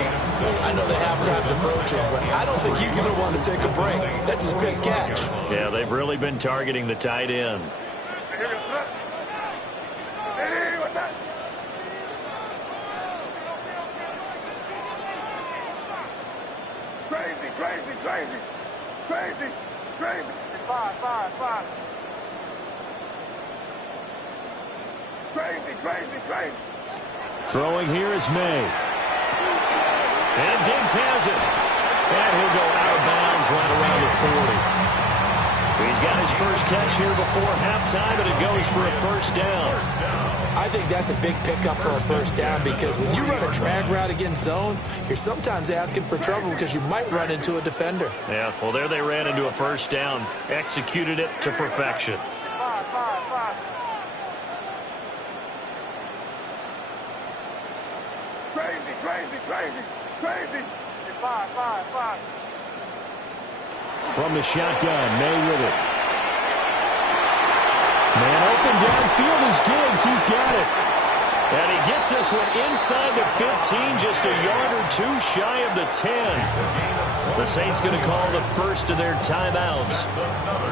I know the halftime's approaching, but I don't think he's going to want to take a break. That's his big catch. Yeah, they've really been targeting the tight end. Hey, what's that? Crazy, crazy, crazy. Crazy, crazy. 5. Crazy, crazy, crazy. Throwing here is May. And Diggs has it. And he'll go out of bounds right around the 40. He's got his first catch here before halftime, and it goes for a first down. I think that's a big pickup for a first down because when you run a drag route against zone, you're sometimes asking for trouble because you might run into a defender. Yeah, well, there they ran into a first down. Executed it to perfection. 5. Crazy, crazy, crazy, crazy. 5. From the shotgun, May with it. Man open downfield is Diggs. He's got it. And he gets this one inside the 15, just a yard or two shy of the 10. The Saints going to call the first of their timeouts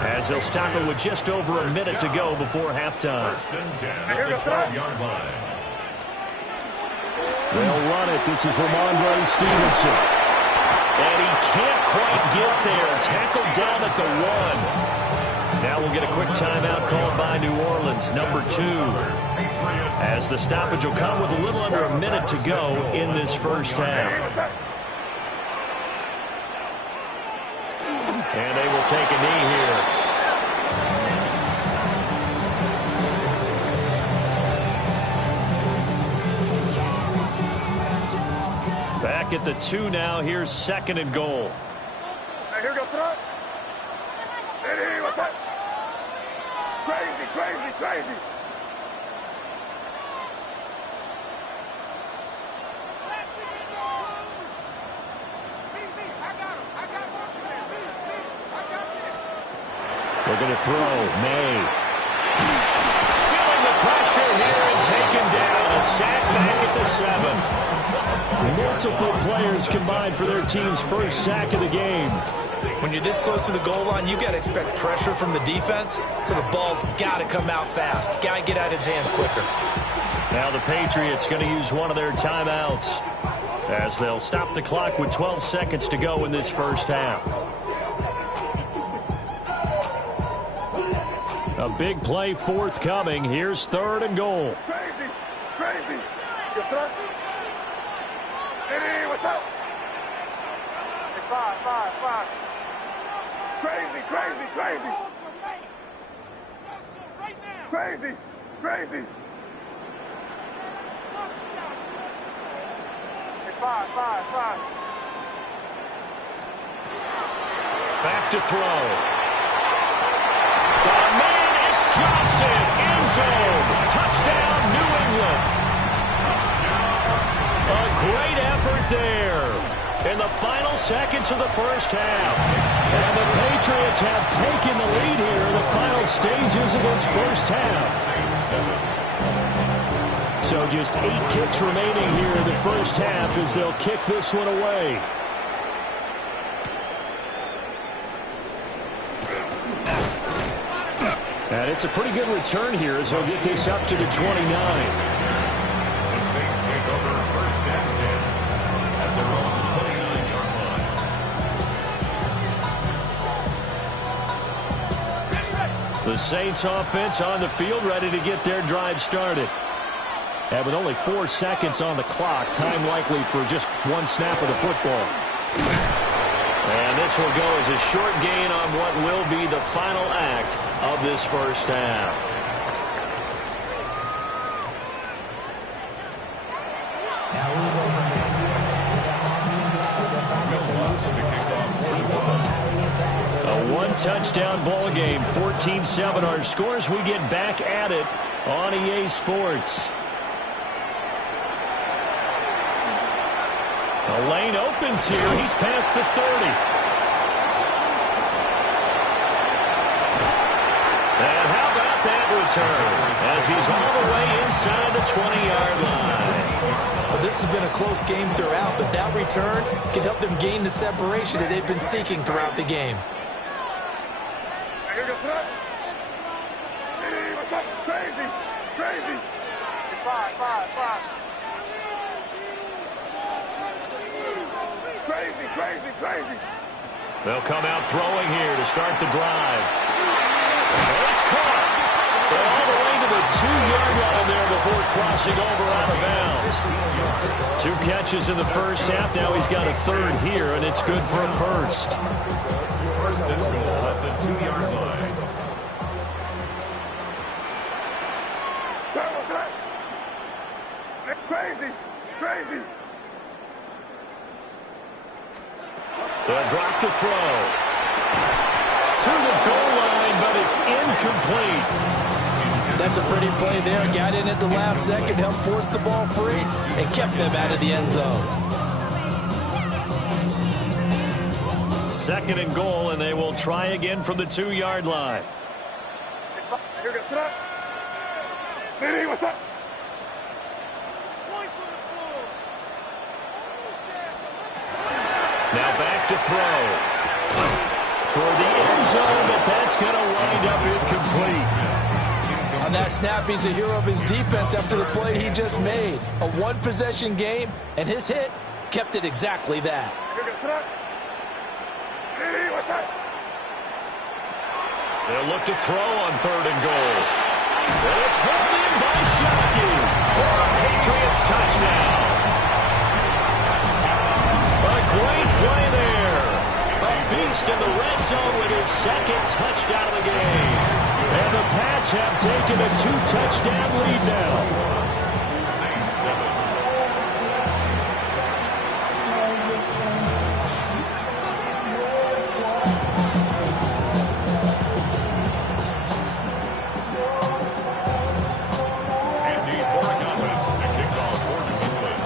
as they'll stop it with just over a minute to go before halftime. First and 10 at the 12-yard line. They'll run it. This is Ramondre Stevenson. And he can't quite get there. Tackled down at the 1. Now we'll get a quick timeout called by New Orleans, number 2. As the stoppage will come with a little under a minute to go in this first half. And they will take a knee here. Back at the 2 now. Here's 2nd and goal. Hey, here goes front. Hey, what's that? Crazy, crazy, crazy. They're going to throw. May. Feeling the pressure here and taken down. A sack back at the 7. Multiple players combined for their team's first sack of the game. When you're this close to the goal line, you got to expect pressure from the defense, so the ball's got to come out fast. Got to get out of his hands quicker. Now the Patriots going to use one of their timeouts as they'll stop the clock with 12 seconds to go in this first half. A big play forthcoming. Here's 3rd and goal. Crazy, crazy. Good front. Hey, what's up? Hey, 5. Crazy, crazy, crazy. Crazy, crazy. Hey, 5. Back to throw. Got a man, it's Johnson. End zone. Touchdown, New England. A great effort there in the final seconds of the first half. And the Patriots have taken the lead here in the final stages of this first half. So just 8 ticks remaining here in the first half as they'll kick this one away. And it's a pretty good return here as they'll get this up to the 29. The Saints take over first and 10 at their own 29-yard line. The Saints offense on the field ready to get their drive started. And with only 4 seconds on the clock, time likely for just one snap of the football. And this will go as a short gain on what will be the final act of this first half. A one-touchdown ball game, 14-7 our scores. We get back at it on EA Sports. The lane opens here. He's past the 30. And how about that return as he's all the way inside the 20-yard line. Well, this has been a close game throughout, but that return can help them gain the separation that they've been seeking throughout the game. Here goes that. Hey, what's up? Crazy. Crazy. Five. Crazy. They'll come out throwing here to start the drive. And it's caught. They're all the way to the 2-yard line there before crossing over out of bounds. 2 catches in the first half. Now he's got a third here, and it's good for a first. First and goal at the 2-yard line. What's that? Crazy. They'll drop to throw. To the goal line, but it's incomplete. That's a pretty play there. Got in at the last second, helped force the ball free, and kept them out of the end zone. Second and goal, and they will try again from the 2-yard line. Here goes that. Hey, what's up? Now back to throw. Toward the end zone, but that's going to wind up incomplete. On that snap, he's a hero of his defense after the play he just made. A one-possession game, and his hit kept it exactly that. Here goes that. Hey, what's that? They'll look to throw on 3rd and goal. And it's hauled in by Shockey for a Patriots touchdown. A great play there. A beast in the red zone with his 2nd touchdown of the game. And the Pats have taken a 2-touchdown lead now. Saints 7. Andy Borgalis to kick off for New England.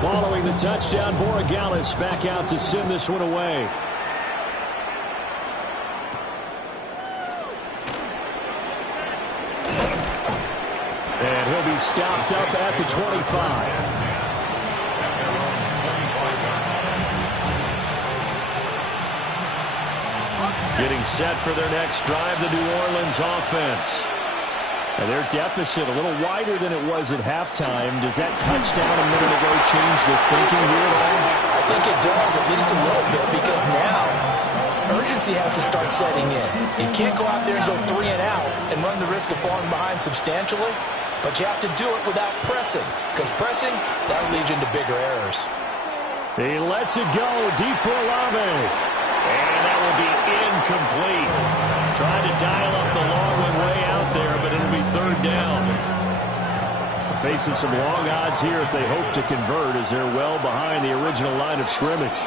Following the touchdown, Borgalis back out to send this one away. And he'll be stopped up at the 25. Getting set for their next drive, the New Orleans offense. And their deficit a little wider than it was at halftime. Does that touchdown a minute ago change their thinking here at all? I think it does, at least a little bit, because now urgency has to start setting in. You can't go out there and go 3 and out and run the risk of falling behind substantially, but you have to do it without pressing, because pressing, that'll lead you into bigger errors. He lets it go deep for Olave. And that will be incomplete. Trying to dial up the long one way out there, but it'll be 3rd down. Facing some long odds here if they hope to convert, as they're well behind the original line of scrimmage.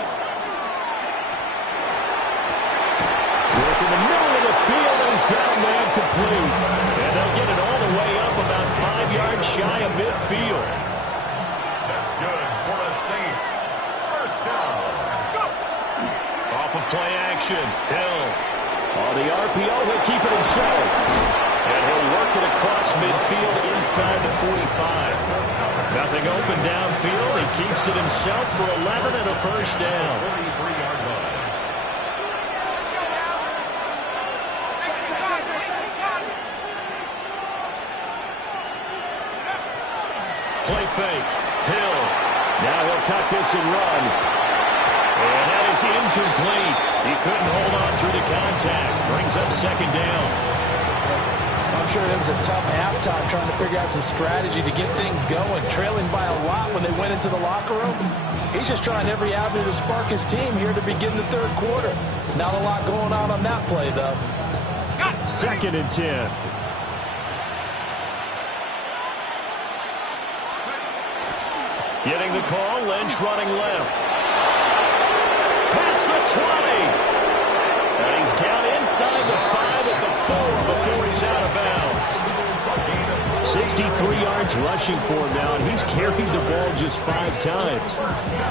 Work in the middle of the field, and he's got a man complete. And they'll get it all the way up about 5 yards shy of midfield. That's good for the Saints. First down. Off of play action, Hill. On the RPO, he'll keep it himself. And he'll work it across midfield inside the 45. Nothing open downfield. He keeps it himself for 11 and a first down. 43-yard line. Play fake. Hill. Now he'll tuck this and run. And that is incomplete. He couldn't hold on through the contact. Brings up 2nd down. I'm sure it was a tough halftime trying to figure out some strategy to get things going, trailing by a lot when they went into the locker room. He's just trying every avenue to spark his team here to begin the 3rd quarter. Not a lot going on that play, though. 2nd and 10. Getting the call, Lynch running left. Past the 20. And he's down inside the 5 at the 4 before he's out of bounds. 63 yards rushing for him now, and he's carried the ball just 5 times.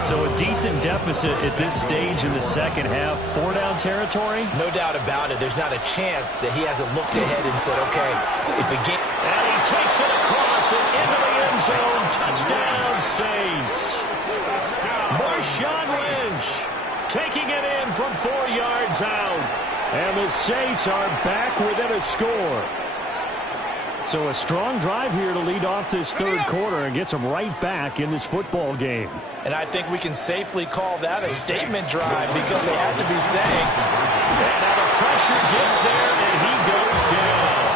So a decent deficit at this stage in the second half. 4-down territory? No doubt about it. There's not a chance that he hasn't looked ahead and said, okay, if the game... And he takes it across and into the end zone. Touchdown, Saints. Marshawn Lynch taking it in from 4 yards out. And the Saints are back within a score. So a strong drive here to lead off this third quarter and gets them right back in this football game. And I think we can safely call that a statement drive because they had to be saying. And now the pressure gets there, and he goes down.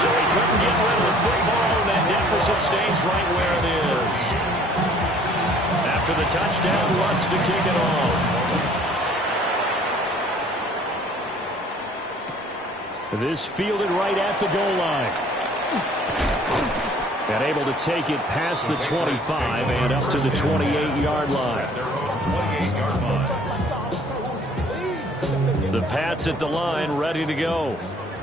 So he couldn't get rid of the football, and that deficit stays right where it is. After the touchdown, wants to kick it off. This fielded right at the goal line. And able to take it past the 25 and up to the 28-yard line. The Pats at the line, ready to go.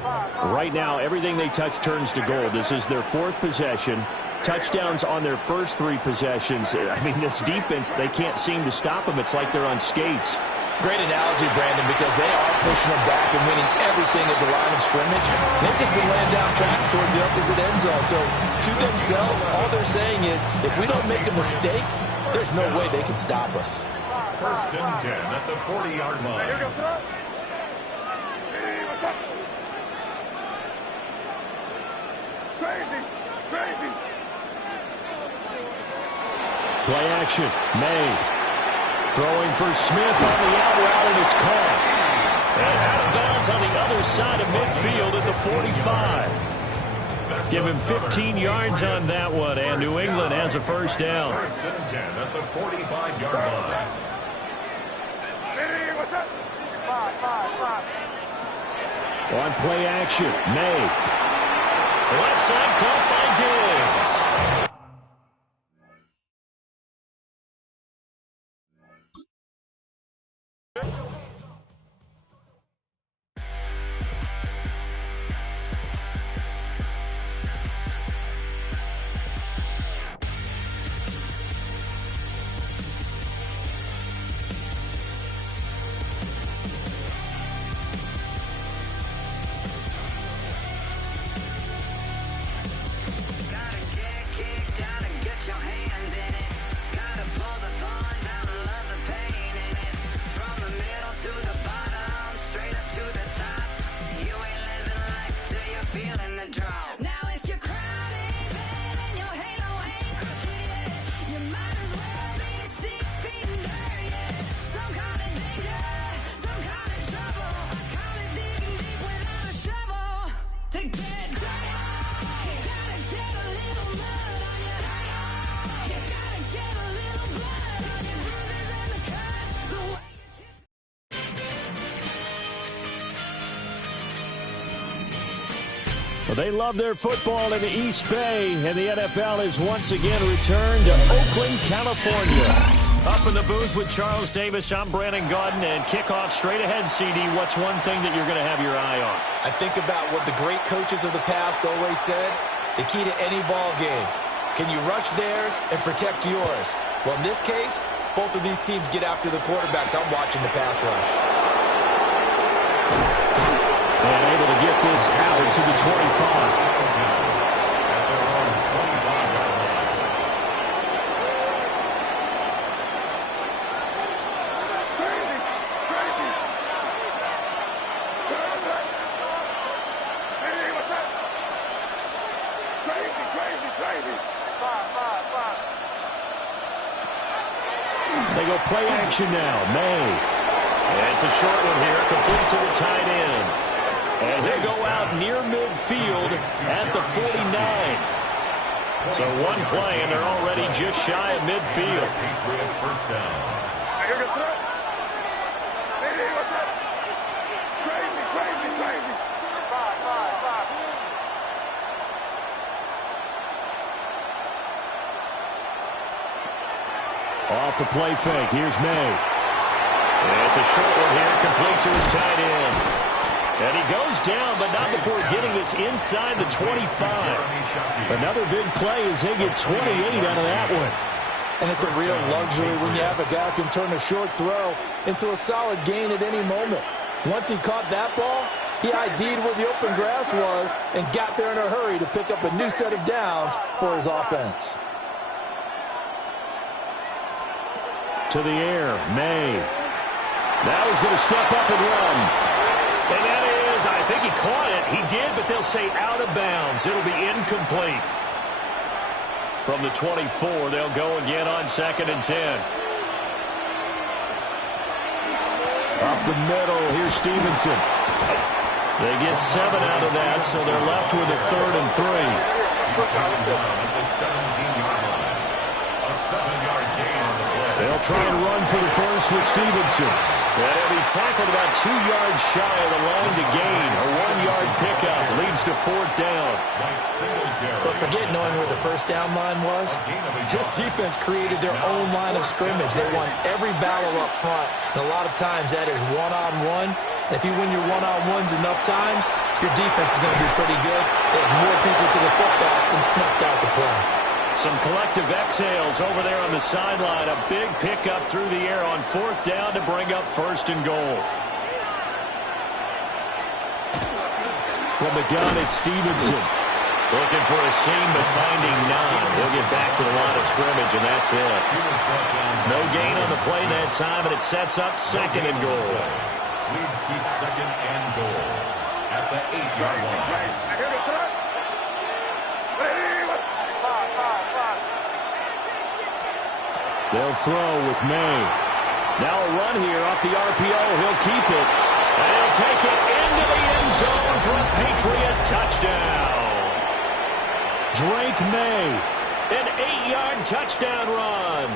Right now, everything they touch turns to gold. This is their 4th possession. Touchdowns on their first 3 possessions. I mean, this defense, they can't seem to stop them. It's like they're on skates. Great analogy, Brandon, because they are pushing them back and winning everything at the line of scrimmage. They've just been laying down tracks towards the opposite end zone. So, to themselves, all they're saying is, if we don't make a mistake, there's no way they can stop us. First and 10 at the 40-yard line. Crazy. Play action. May. Throwing for Smith on the out route, and it's caught. And out of bounds on the other side of midfield at the 45. Give him 15 yards on that one, and New England has a first down. First and 10 at the 45-yard line. On play action, May. Left side caught by Diggs. Well, they love their football in the East Bay, and the NFL is once again returned to Oakland, California. Up in the booth with Charles Davis, I'm Brandon Gaudin, and kickoff straight ahead, CD. What's one thing that you're going to have your eye on? I think about what the great coaches of the past always said. The key to any ball game. Can you rush theirs and protect yours? Well, in this case, both of these teams get after the quarterbacks. I'm watching the pass rush. And able to get this out to the 25. They go play action now. May. And it's a short one here, complete to the tight end. And he'll go out near midfield at the 49. So one play, and they're already just shy of midfield. Patriot first down. Crazy. Off the play fake. Here's May. And it's a short one here, complete to his tight end. And he goes down, but not before getting this inside the 25. Another big play as they get 28 out of that one. And it's a real luxury when you have a guy who can turn a short throw into a solid gain at any moment. Once he caught that ball, he ID'd where the open grass was and got there in a hurry to pick up a new set of downs for his offense. To the air, May. Now he's going to step up and run. And that is, I think he caught it. He did, but they'll say out of bounds. It'll be incomplete. From the 24, they'll go again on 2nd and 10. Up the middle, here's Stevenson. They get 7 out of that, so they're left with a 3rd and 3. He's down at the 17-yard line. A 7-yard gain on the play. They'll try and run for the first with Stevenson. And he'll be tackled about 2 yards shy of the line to gain. A 1-yard pickup leads to 4th down. But forget knowing where the first down line was. This defense created their own line of scrimmage. They won every battle up front. And a lot of times that is one-on-one. And if you win your one-on-ones enough times, your defense is going to be pretty good. They have more people to the football and snuffed out the play. Some collective exhales over there on the sideline. A big pickup through the air on 4th down to bring up 1st and goal. From the gun, it's Stevenson. Looking for a seam, but finding none. He'll get back to the line of scrimmage, and that's it. No gain on the play that time, and it sets up 2nd and goal. Leads to 2nd and goal at the 8-yard line. They'll throw with May. Now a run here off the RPO. He'll keep it. And he'll take it into the end zone for a Patriot touchdown. Drake May. An 8-yard touchdown run.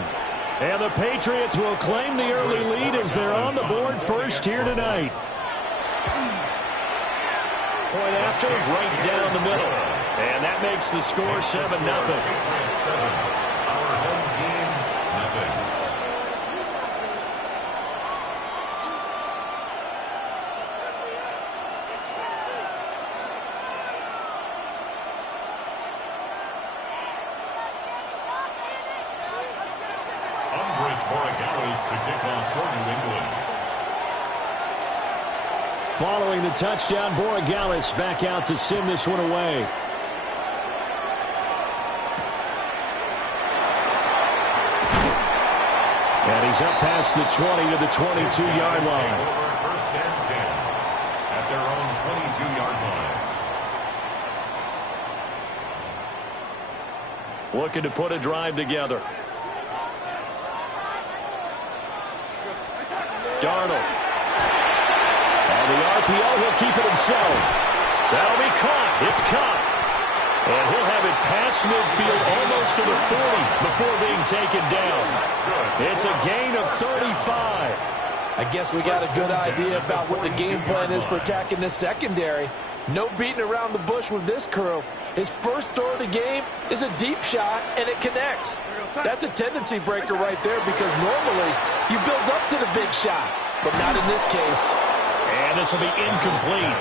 And the Patriots will claim the early lead as they're on the board first here tonight. Point after, right down the middle. And that makes the score 7-0. Our home team, nothing. Andres Borregales to kick off for New England. Following the touchdown, Borregales back out to send this one away. And he's up past the 20 to the 22-yard line. First and 10 at their own 22-yard line. Looking to put a drive together. Darnold. On the RPO, he'll keep it himself. That'll be caught. It's caught. And he'll have it past midfield almost to the 40 before being taken down. It's a gain of 35. I guess we got a good idea about what the game plan is for attacking this secondary. No beating around the bush with this crew. His first throw of the game is a deep shot, and it connects. That's a tendency breaker right there because normally you build up to the big shot, but not in this case. And this will be incomplete.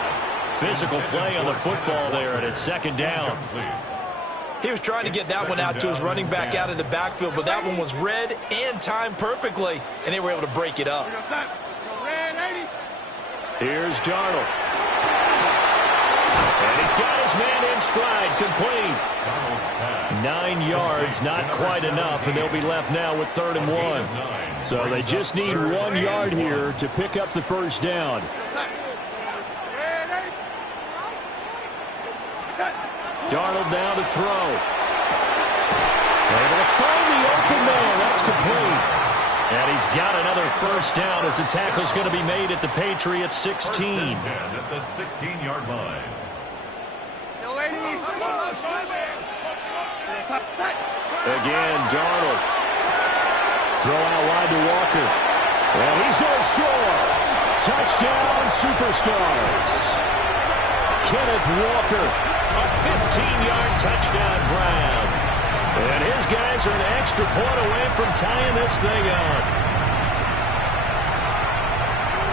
Physical play on the football there, and it's 2nd down. He was trying to get that one out to his running back out of the backfield, but that one was read and timed perfectly, and they were able to break it up. Here's Darnold. And he's got his man in stride, complete. 9 yards, not quite enough, and they'll be left now with 3rd and 1. So they just need 1 yard here to pick up the first down. Darnold now to throw. Able to find the open man. That's complete. And he's got another first down as the tackle's going to be made at the Patriots 16. First and 10 at the 16-yard line. Again, Darnold. Throw out wide to Walker. And he's going to score. Touchdown, Superstars. Kenneth Walker. A 15-yard touchdown grab. And his guys are an extra point away from tying this thing up.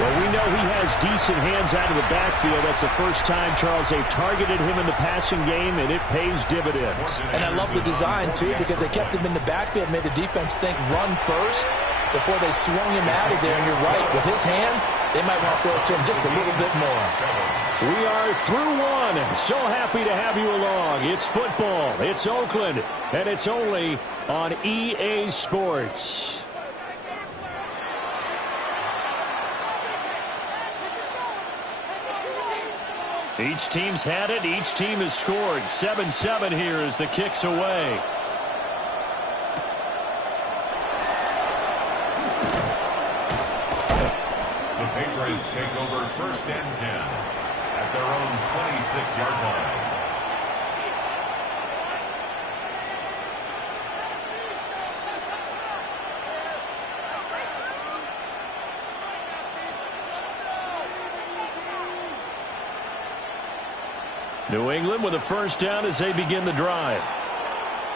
Well, we know he has decent hands out of the backfield. That's the first time, Charles, they've targeted him in the passing game, and it pays dividends. And I love the design, too, because they kept him in the backfield, made the defense think run first before they swung him out of there. And you're right, with his hands, they might want to throw it to him just a little bit more. We are through one. So happy to have you along. It's football. It's Oakland, and it's only on EA Sports. Each team's had it. Each team has scored. 7-7 here as the kick's away. The Patriots take over 1st and 10 at their own 26-yard line. New England with a first down as they begin the drive.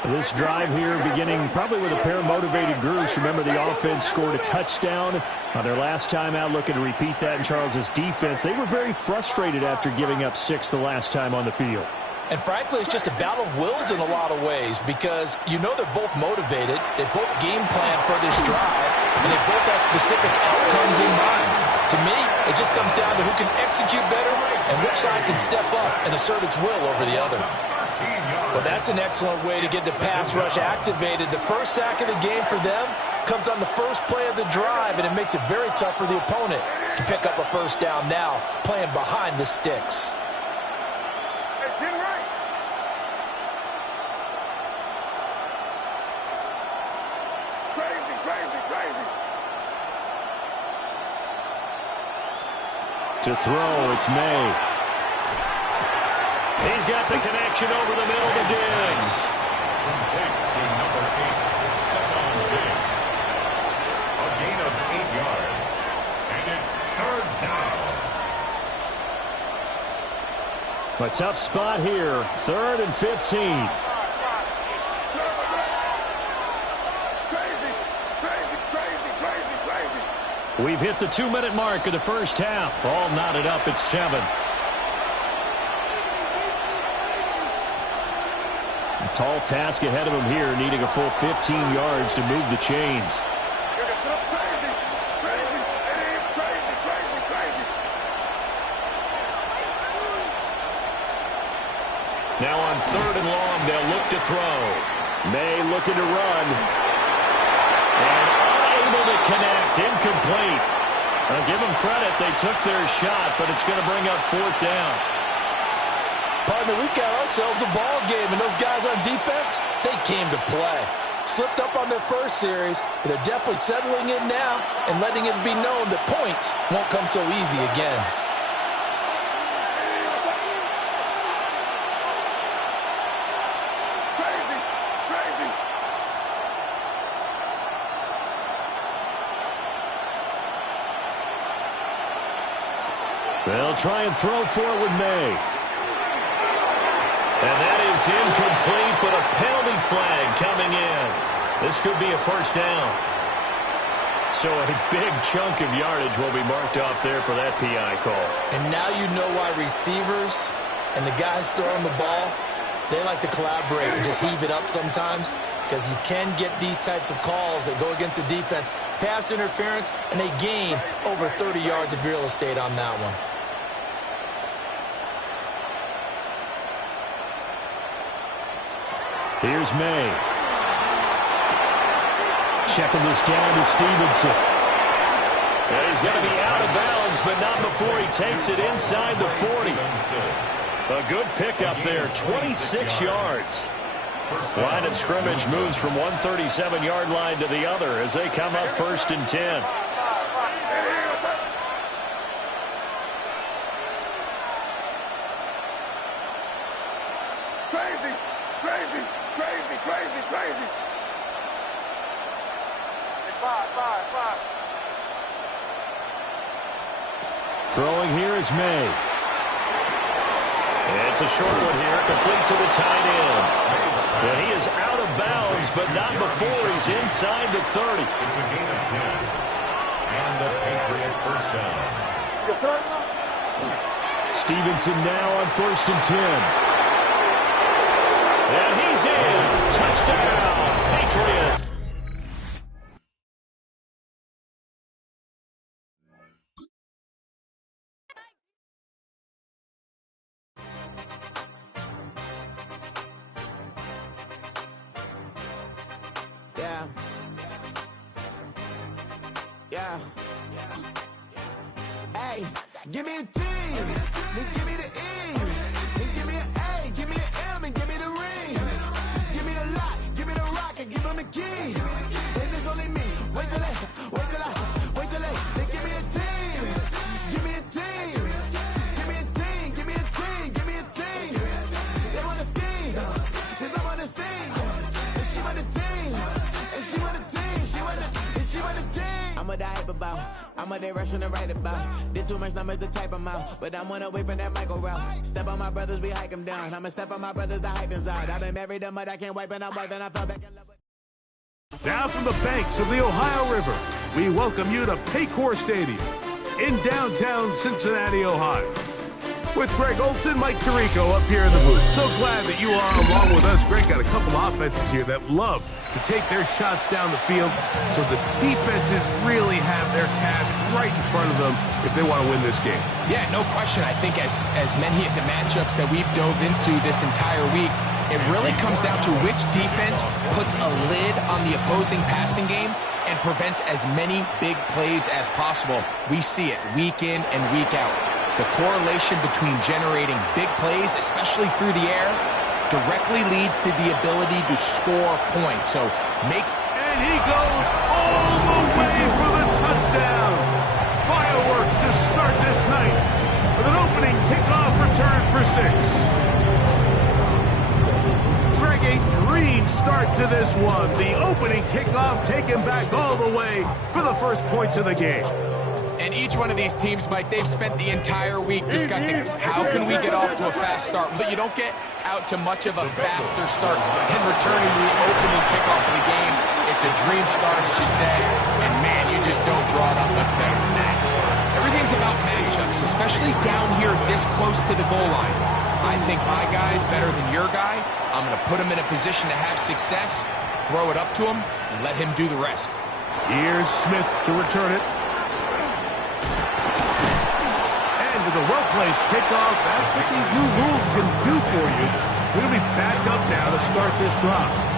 This drive here beginning probably with a pair of motivated groups. Remember, the offense scored a touchdown on their last time out, looking to repeat that in Charles's defense. They were very frustrated after giving up 6 the last time on the field. And frankly, it's just a battle of wills in a lot of ways because you know they're both motivated. They both game plan for this drive, and they both have specific outcomes in mind. To me, it just comes down to who can execute better and which side can step up and assert its will over the other. Well, that's an excellent way to get the pass rush activated. The first sack of the game for them comes on the first play of the drive, and it makes it very tough for the opponent to pick up a first down now, playing behind the sticks. To throw, it's May. He's got the connection over the middle to Diggs. Complete to number 8, Stephon Diggs. A gain of 8 yards. And it's 3rd down. A tough spot here. 3rd and 15. We've hit the 2-minute mark of the first half. All knotted up at 7. A tall task ahead of him here, needing a full 15 yards to move the chains. Now on 3rd and long, they'll look to throw. May looking to run. And unable to connect. Incomplete. I'll give them credit. They took their shot, but it's going to bring up 4th down. Partner, we've got ourselves a ball game, and those guys on defense, they came to play. Slipped up on their first series, but they're definitely settling in now and letting it be known that points won't come so easy again. They'll try and throw for it with May. And that is incomplete, but a penalty flag coming in. This could be a first down. So a big chunk of yardage will be marked off there for that PI call. And now you know why receivers and the guys throwing the ball, they like to collaborate and just heave it up sometimes because you can get these types of calls that go against the defense. Pass interference, and they gain over 30 yards of real estate on that one. Here's May. Checking this down to Stevenson. Yeah, he's going to be out of bounds, but not before he takes it inside the 40. A good pickup there, 26 yards. Line of scrimmage moves from one 37-yard line to the other as they come up 1st and 10. Crazy. 5. Throwing here is May. It's a short one here, complete to the tight end. And he is out of bounds, but not before he's inside the 30. It's a gain of 10. And the Patriot first down. Stevenson now on 1st and 10. And he's in. Touchdown, Patriot. Yeah. Hey, give me a T, then give me the E, then give me an A, give me an M, and give me the ring. Give me the lock, give me the rock, and give them the key. And it's only me. Wait till then give me a team. Give me a team. Give me a team. Give me a team. Give me a team. They want to scheme, 'cause I want to sing. And she want the team. And she want the team. She want the team. I'm a hype about. I'm a they rushing to write about. Did too much numbers to type them out. But I'm one away from that Michael route. Step on my brothers, we hike them down. I'ma step on my brothers, the hype inside. I've been married to mud, I can't wipe it out more than I fell back in love with. Now from the banks of the Ohio River, we welcome you to Paycor Stadium in downtown Cincinnati, Ohio. With Greg Olson, Mike Tirico up here in the booth. So glad that you are along with us. Greg got a couple of offenses here that love to take their shots down the field, so the defenses really have their task right in front of them if they want to win this game. Yeah, no question. I think as many of the matchups that we've dove into this entire week, it really comes down to which defense puts a lid on the opposing passing game and prevents as many big plays as possible. We see it week in and week out. The correlation between generating big plays, especially through the air, directly leads to the ability to score points. So And he goes all the way for the touchdown. Fireworks to start this night with an opening kickoff return for 6. Greg, a dream start to this one. The opening kickoff taken back all the way for the first points of the game. And each one of these teams, Mike, they've spent the entire week discussing how can we get off to a fast start. But you don't get out to much of a faster start in returning the opening kickoff of the game. It's a dream start, as you said, and man, you just don't draw it up much better than that. Everything's about matchups, especially down here this close to the goal line. I think my guy's better than your guy. I'm going to put him in a position to have success, throw it up to him, and let him do the rest. Here's Smith to return it. With a well-placed kickoff, that's what these new rules can do for you. We'll be back up now to start this drive.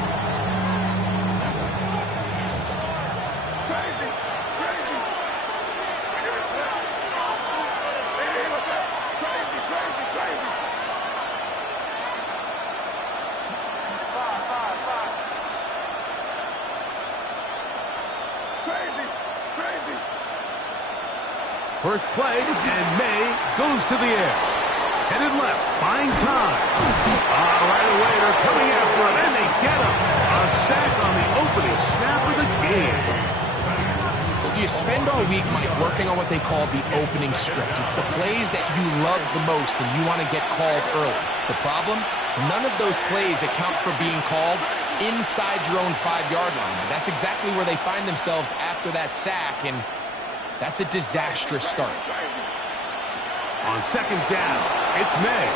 First play, and May goes to the air. Headed left, buying time. Right away, they're coming after him, and they get him. A sack on the opening snap of the game. So you spend all week, Mike, working on what they call the opening script. It's the plays that you love the most and you want to get called early. The problem? None of those plays account for being called inside your own 5-yard line. But that's exactly where they find themselves after that sack, and that's a disastrous start. On second down, it's May.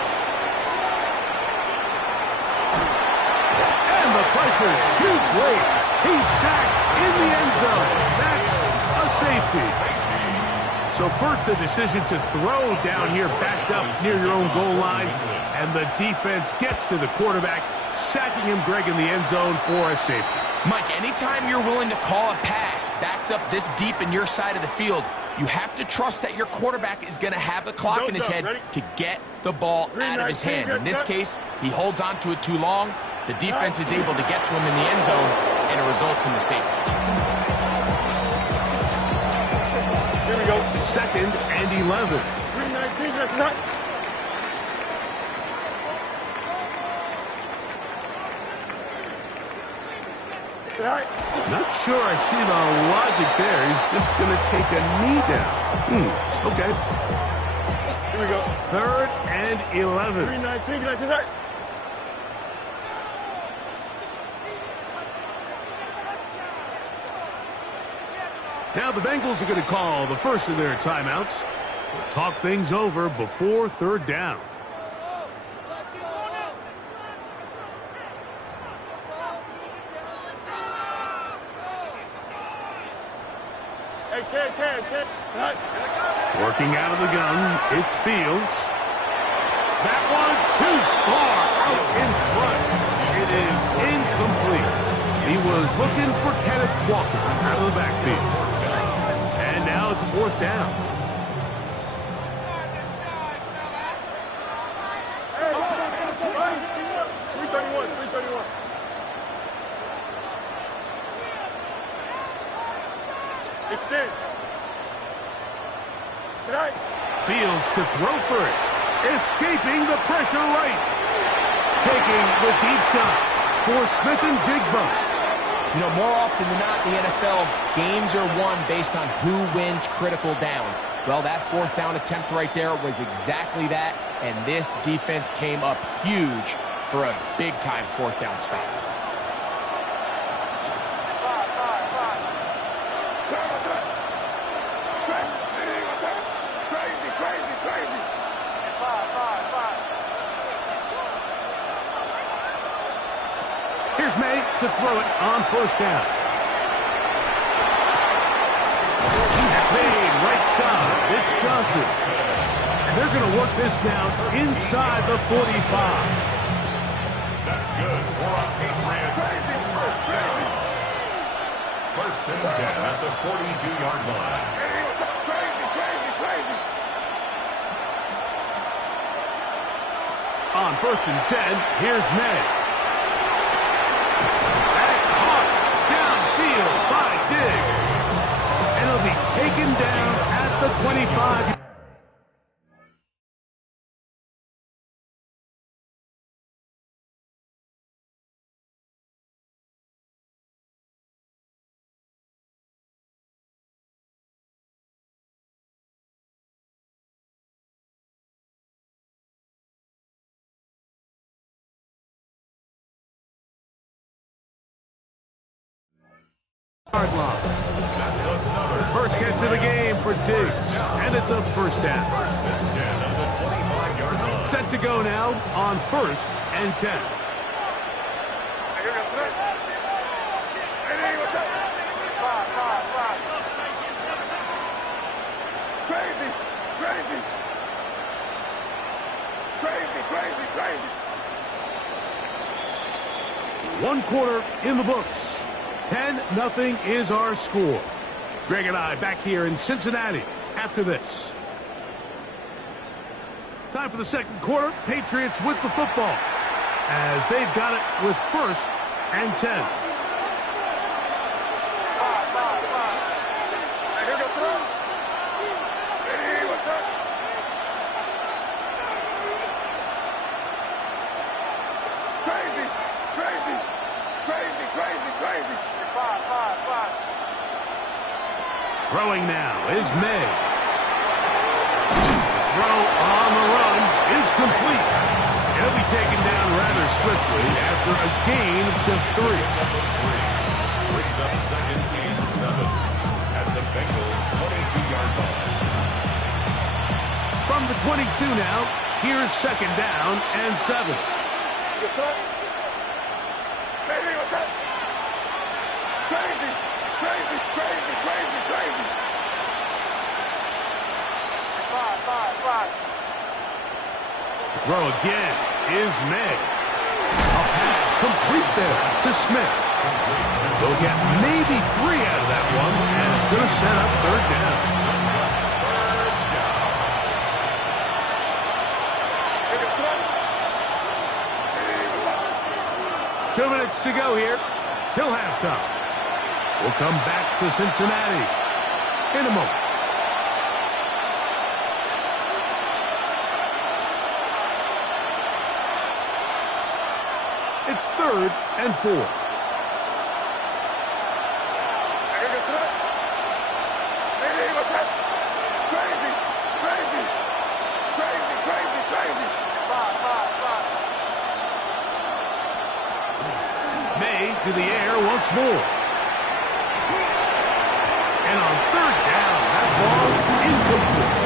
And the pressure too great. He's sacked in the end zone. That's a safety. So first the decision to throw down here backed up near your own goal line. And the defense gets to the quarterback, sacking him, Greg, in the end zone for a safety. Mike, anytime you're willing to call a pass backed up this deep in your side of the field, you have to trust that your quarterback is going to have the clock in his head to get the ball out of his hand. In this case, he holds on to it too long. The defense is able to get to him in the end zone, and it results in the safety. Here we go. Second and 11. 319, that's not. Not sure I see the logic there. He's just going to take a knee down. Okay. Here we go. Third and 11. 319, that's right. Now the Bengals are going to call the first of their timeouts. We'll talk things over before third down. Working out of the gun, it's Fields. That one too far out in front. It is incomplete. He was looking for Kenneth Walker out of the backfield. And now it's fourth down. Extend. Fields to throw for it. Escaping the pressure right. Taking the deep shot for Smith and Jigba. You know, more often than not in the NFL, games are won based on who wins critical downs. Well, that fourth down attempt right there was exactly that, and this defense came up huge for a big-time fourth down stop. Here's May to throw it on first down. That's made right side. It's Johnson. And they're going to work this down inside the 45. That's good for a Patriots first down. First and 10 at the 42-yard line. On first and 10, here's May. By Diggs. And he'll be taken down at the 25. First catch of the game for Diggs, and it's a first down. First and 10 at the 25-yard line. Set to go now on first and 10. Crazy. 1 quarter in the books. 10-0 is our score. Greg and I back here in Cincinnati after this. Time for the second quarter. Patriots with the football as they've got it with first and 10. Throwing now is May. Throw on the run is complete. It'll be taken down rather swiftly after a gain of just 3. Brings up second and 7 at the Bengals 22-yard line. From the 22 now, here's second down and 7. To throw again is May. A pass complete there to Smith. They'll get maybe 3 out of that one, and it's going to set up third down. 2 minutes to go here till halftime. We'll come back to Cincinnati in a moment. It's 3rd and 4. May to the air once more. And on third down, that ball incomplete.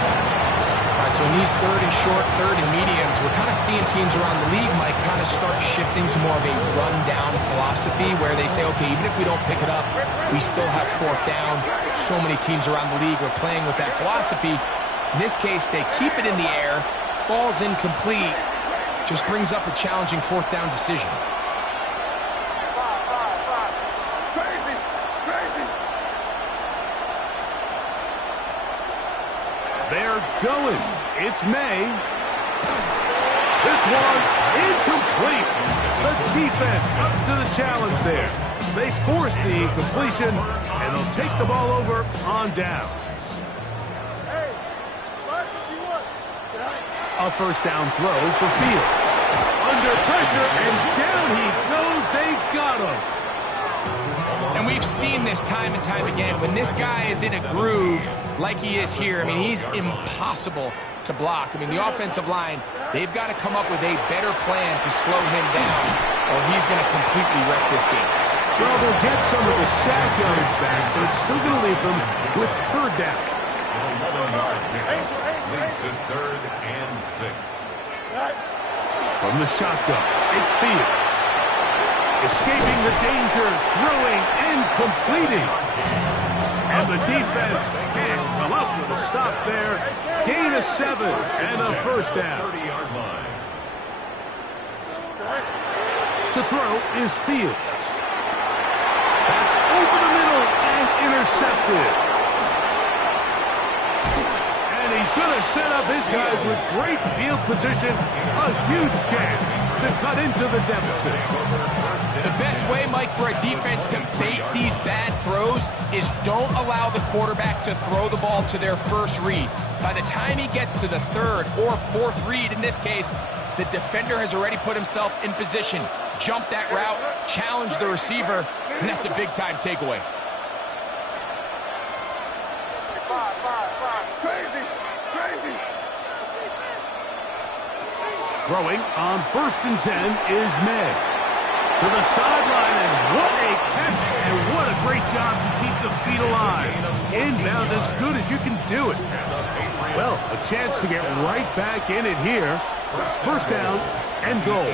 All right, so in these third and short, third and mediums, we're kind of seeing teams around the league, Mike, kind of start shifting to more of a run-down philosophy where they say, okay, even if we don't pick it up, we still have fourth down. So many teams around the league are playing with that philosophy. In this case, they keep it in the air, falls incomplete, just brings up a challenging fourth down decision. They're going. It's May. This one's incomplete. The defense up to the challenge there. They force the incompletion, and they'll take the ball over on down. A first down throw for Fields. Under pressure, and down he goes. They got him. And we've seen this time and time again. When this guy is in a groove like he is here, I mean, he's impossible to block. I mean, the offensive line, they've got to come up with a better plan to slow him down, or he's going to completely wreck this game. Well, they'll get some of the sack yards back, but it's still going to leave them with third down. Leads to 3rd and 6. From the shotgun, it's Fields. Escaping the danger, throwing and completing. And the defense can't come up with a stop there. Gain of 7 and a first down. 30-yard line. To throw is Fields. That's over the middle and intercepted. And he's going to set up his guys with great field position. A huge chance to cut into the deficit. The best way, Mike, for a defense to bait these bad throws is don't allow the quarterback to throw the ball to their first read. By the time he gets to the third or fourth read, in this case, the defender has already put himself in position, jump that route, challenge the receiver, and that's a big-time takeaway. Throwing on 1st and 10 is May. To the sideline, and what a catch, and what a great job to keep the feet alive. Inbounds as good as you can do it. Well, a chance to get right back in it here. First down and goal.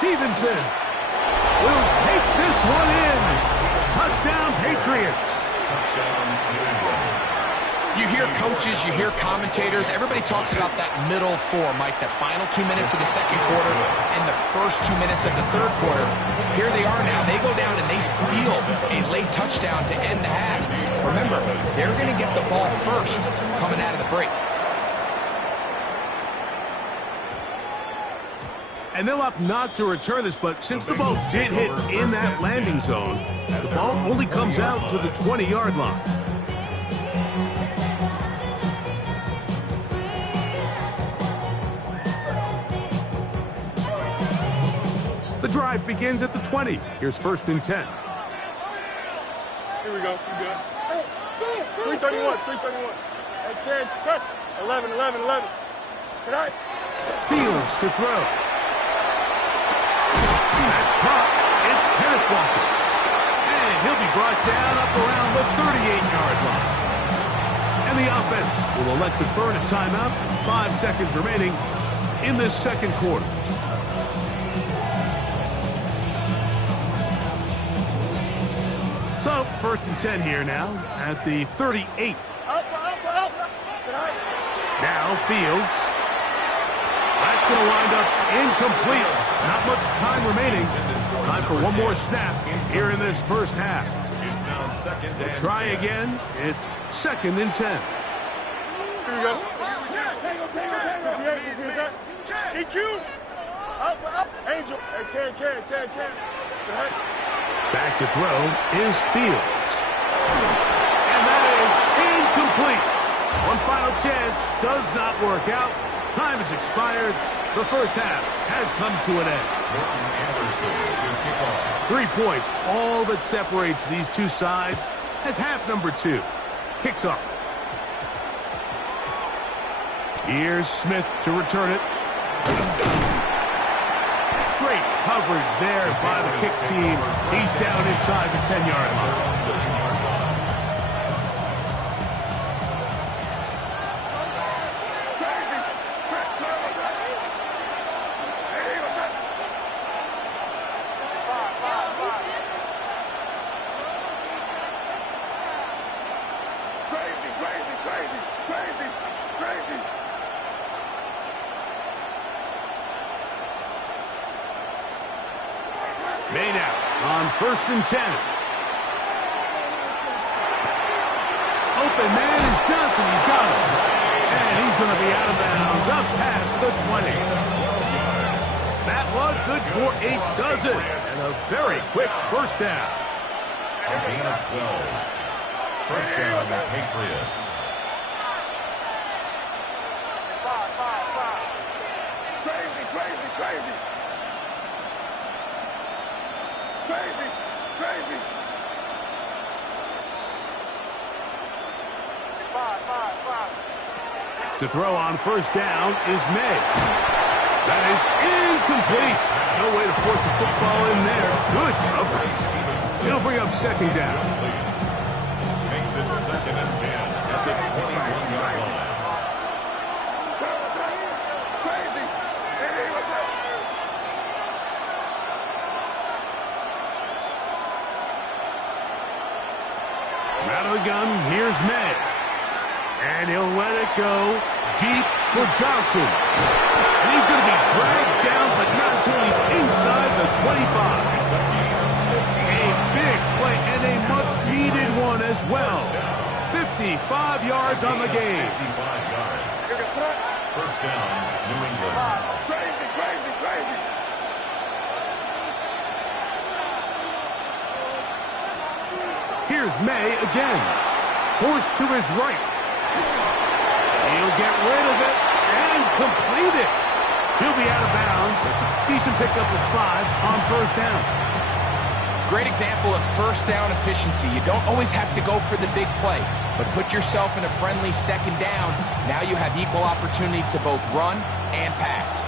Stevenson will take this one in. Touchdown, Patriots. You hear coaches, you hear commentators, everybody talks about that middle four, Mike, the final 2 minutes of the second quarter and the first 2 minutes of the third quarter. Here they are now. They go down and they steal a late touchdown to end the half. Remember, they're going to get the ball first coming out of the break. And they'll opt not to return this, but since the ball did hit in that landing zone, the ball only comes out to the 20-yard line. The drive begins at the 20. Here's 1st and 10. Here we go. You good? 331. 331. Hey, 10. Trust. 11. Tonight. Fields to throw. That's caught. It's Kenneth Walker. And he'll be brought down up around the 38-yard line. And the offense will elect to burn a timeout. 5 seconds remaining in this second quarter. So, 1st and 10 here now at the 38. Now Fields. That's going to wind up incomplete. Not much time remaining. Time for one more snap here in this first half. It's now 2nd and 10. Try again. It's 2nd and 10. Here we go. EQ. Up. Angel. Hey, can. Back to throw is Fields. And that is incomplete. One final chance does not work out. Time has expired. The first half has come to an end. 3 points, all that separates these two sides as half number 2 kicks off. Here's Smith to return it. Great coverage there by the kick team. He's down inside the 10-yard line. May now on 1st and 10. Open man is Johnson. He's got him. And he's going to be out of bounds up past the 20. That one good for a dozen. And a very quick first down. A gain of 12. First down, the Patriots. Crazy. To throw on first down is May. That is incomplete. No way to force the football in there. Good coverage. It'll bring up second down. Makes it 2nd and 10 at the 21-yard line. Out of the gun, here's May. And he'll let it go deep for Johnson. And he's going to be dragged down, but not until he's inside the 25. A big play and a much-needed one as well. 55 yards on the game. 55 yards. First down, New England. Crazy. Here's May again. Forced to his right. He'll get rid of it and complete it. He'll be out of bounds. It's a decent pickup of 5 on first down. Great example of first down efficiency. You don't always have to go for the big play, but put yourself in a friendly second down. Now you have equal opportunity to both run and pass.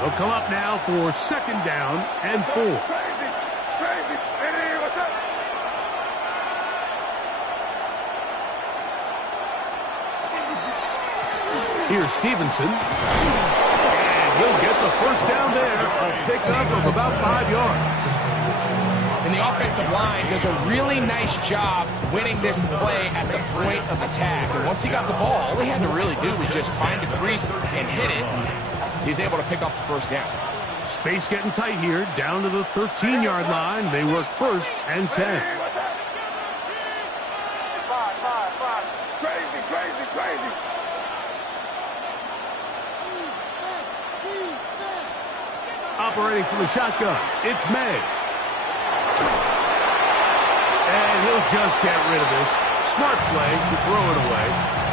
They'll come up now for second down and 4. Crazy. Hey, what's up? Here's Stevenson. And he'll get the first down there. A pickup of about 5 yards. And the offensive line does a really nice job winning this play at the point of attack. And once he got the ball, all he had to really do was just find a crease and hit it. He's able to pick up the first down. Space getting tight here. Down to the 13-yard line. They work 1st and 10. Crazy. Operating from the shotgun, it's May. And he'll just get rid of this. Smart play to throw it away,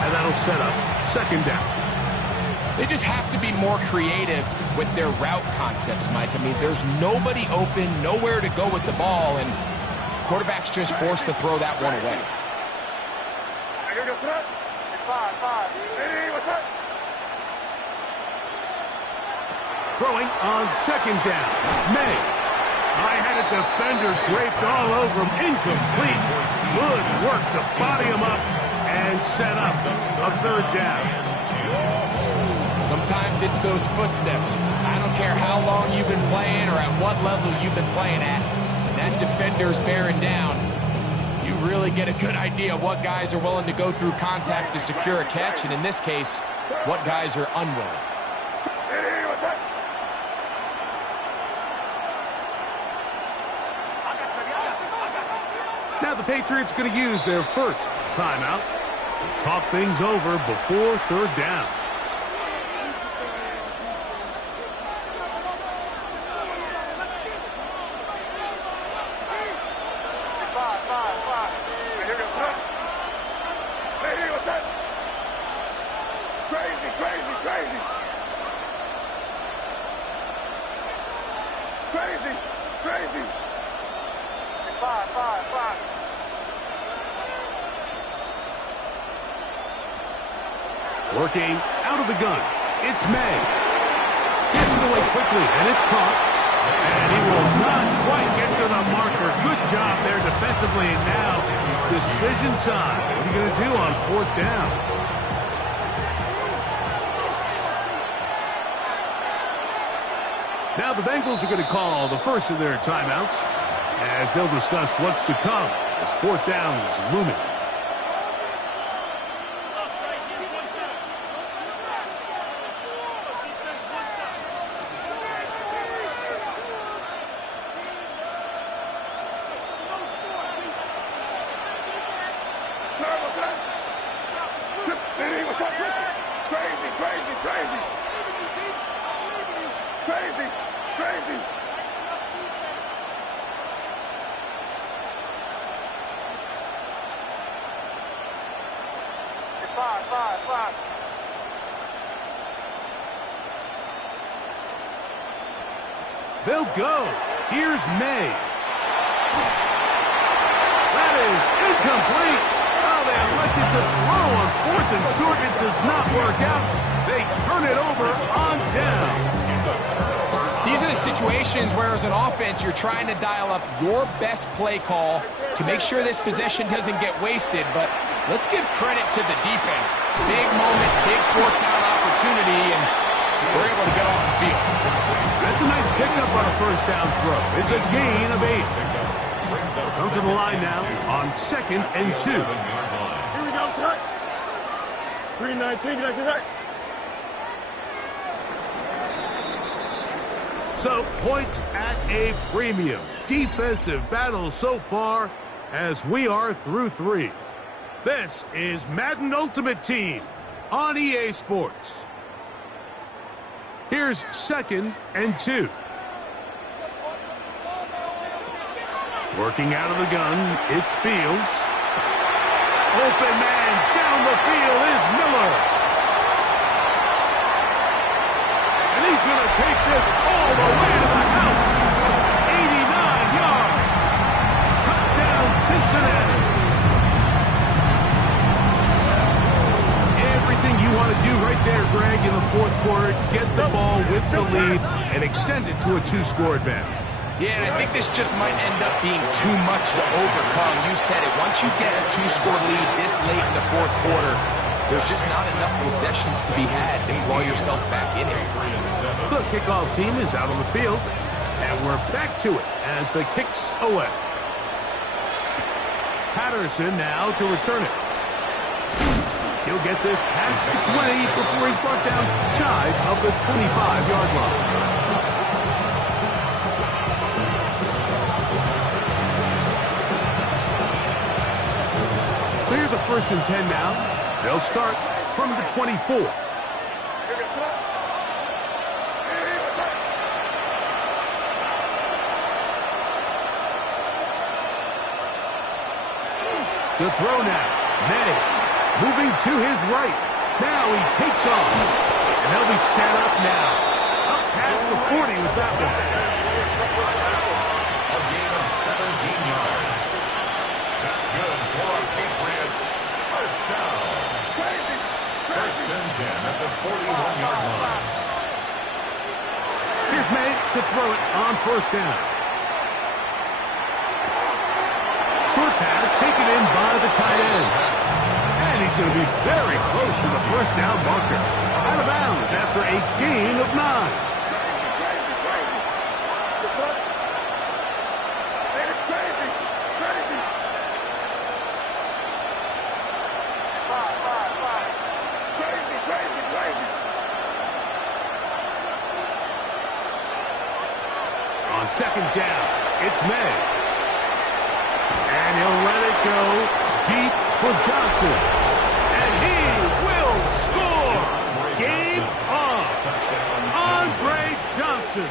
and that'll set up second down. They just have to be more creative with their route concepts, Mike. I mean, there's nobody open, nowhere to go with the ball, and quarterback's just forced to throw that one away. Throwing on second down. May. I had a defender draped all over him. Incomplete. Good work to body him up and set up a third down. Sometimes it's those footsteps. I don't care how long you've been playing or at what level you've been playing at. When that defender's bearing down, you really get a good idea of what guys are willing to go through contact to secure a catch, and in this case, what guys are unwilling. Now the Patriots going to use their first timeout. Talk things over before third down. Working out of the gun. It's May. Gets it away quickly, and it's caught. And he will not quite get to the marker. Good job there defensively. And now, decision time. What are you going to do on fourth down? Now the Bengals are going to call the first of their timeouts as they'll discuss what's to come as fourth down is looming. They'll go. Here's May. That is incomplete. Oh, they elected to throw on fourth and short. It does not work out. They turn it over on down. These are the situations where, as an offense, you're trying to dial up your best play call to make sure this possession doesn't get wasted. But let's give credit to the defense. Big moment, big fourth down opportunity, and we're able to get off the field. That's a nice pickup on a first down throw. It's a gain of 8. Come to the line now on 2nd and 2. Here we go, set. 319, set. So, points at a premium. Defensive battle so far as we are through 3. This is Madden Ultimate Team on EA Sports. Here's 2nd and 2. Working out of the gun, it's Fields. Open man down the field is Miller. And he's going to take this all the way to the house. 89 yards. Touchdown, Cincinnati. Everything you want to do right there, Greg, in the fourth quarter, get the ball with the lead and extend it to a 2-score advantage. Yeah, and I think this just might end up being too much to overcome. You said it. Once you get a 2-score lead this late in the fourth quarter, there's just not enough possessions to be had to claw yourself back in it. The kickoff team is out on the field, and we're back to it as the kick's away. Patterson now to return it. He'll get this past the 20 before he's brought down shy of the 25-yard line. So here's a 1st and 10 now. They'll start from the 24. To throw now. May moving to his right. Now he takes off. And they'll be set up now. Up past the 40 with that one. A gain of 17 yards. That's good for our Patriots. First down. 1st and 10 at the 41-yard line. Here's May to throw it on 1st down. Short pass taken in by the tight end. And he's going to be very close to the 1st down marker. Out of bounds after a gain of 9. On 2nd down, it's May. And he'll let it go deep for Johnson. He will score. Game on. Andre Johnson.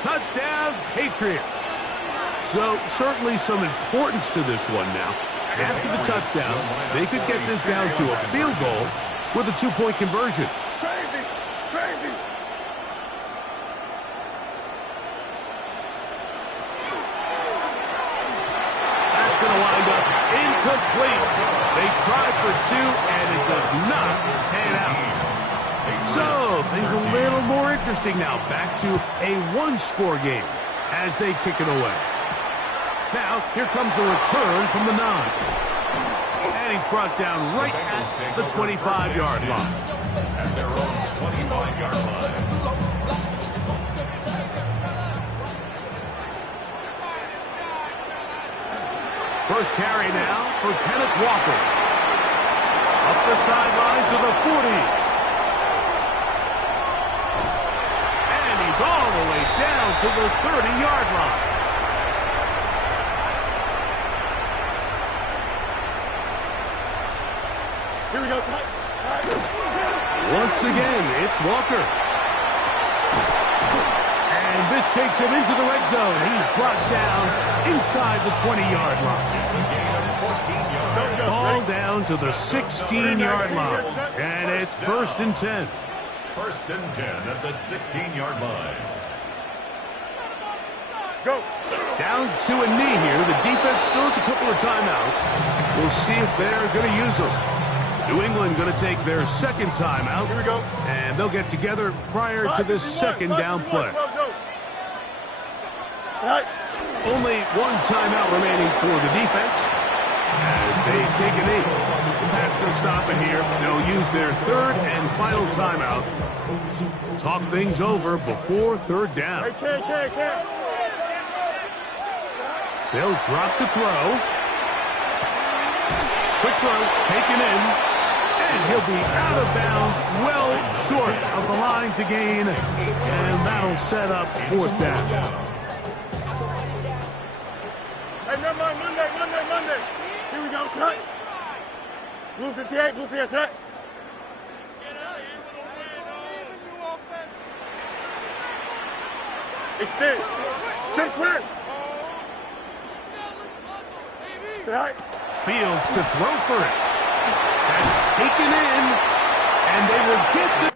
Touchdown, Patriots. So certainly some importance to this one now. After the touchdown, they could get this down to a field goal with a 2-point conversion. Crazy, crazy. That's going to wind up incomplete. They tried for 2, and it does not pan out. So, things a little more interesting now. Back to a one-score game as they kick it away. Now, here comes a return from the 9. And he's brought down right at the 25-yard line. At their own 25-yard line. First carry now for Kenneth Walker. Up the sideline to the 40. And he's all the way down to the 30-yard line. Here we go, son. Once again, it's Walker. And this takes him into the red zone. He's brought down inside the 20-yard line. It's a gain of 14 yards. Ball down to the 16-yard line. And it's 1st and 10. 1st and 10 at the 16-yard line. Go. Down to a knee here. The defense still has a couple of timeouts. We'll see if they're going to use them. New England going to take their second timeout. Here we go. And they'll get together prior to this second down play. Only one timeout remaining for the defense as they take a knee. That's going to stop it here. They'll use their third and final timeout. Talk things over before third down. They'll drop to throw. Quick throw, taken in. And he'll be out of bounds, well short of the line to gain. And that'll set up 4th down. Hey, never mind, Monday. Here we go, son. Blue 58, son. Extend. Chip switch. Fields to throw for it. That's taken in, and they will get the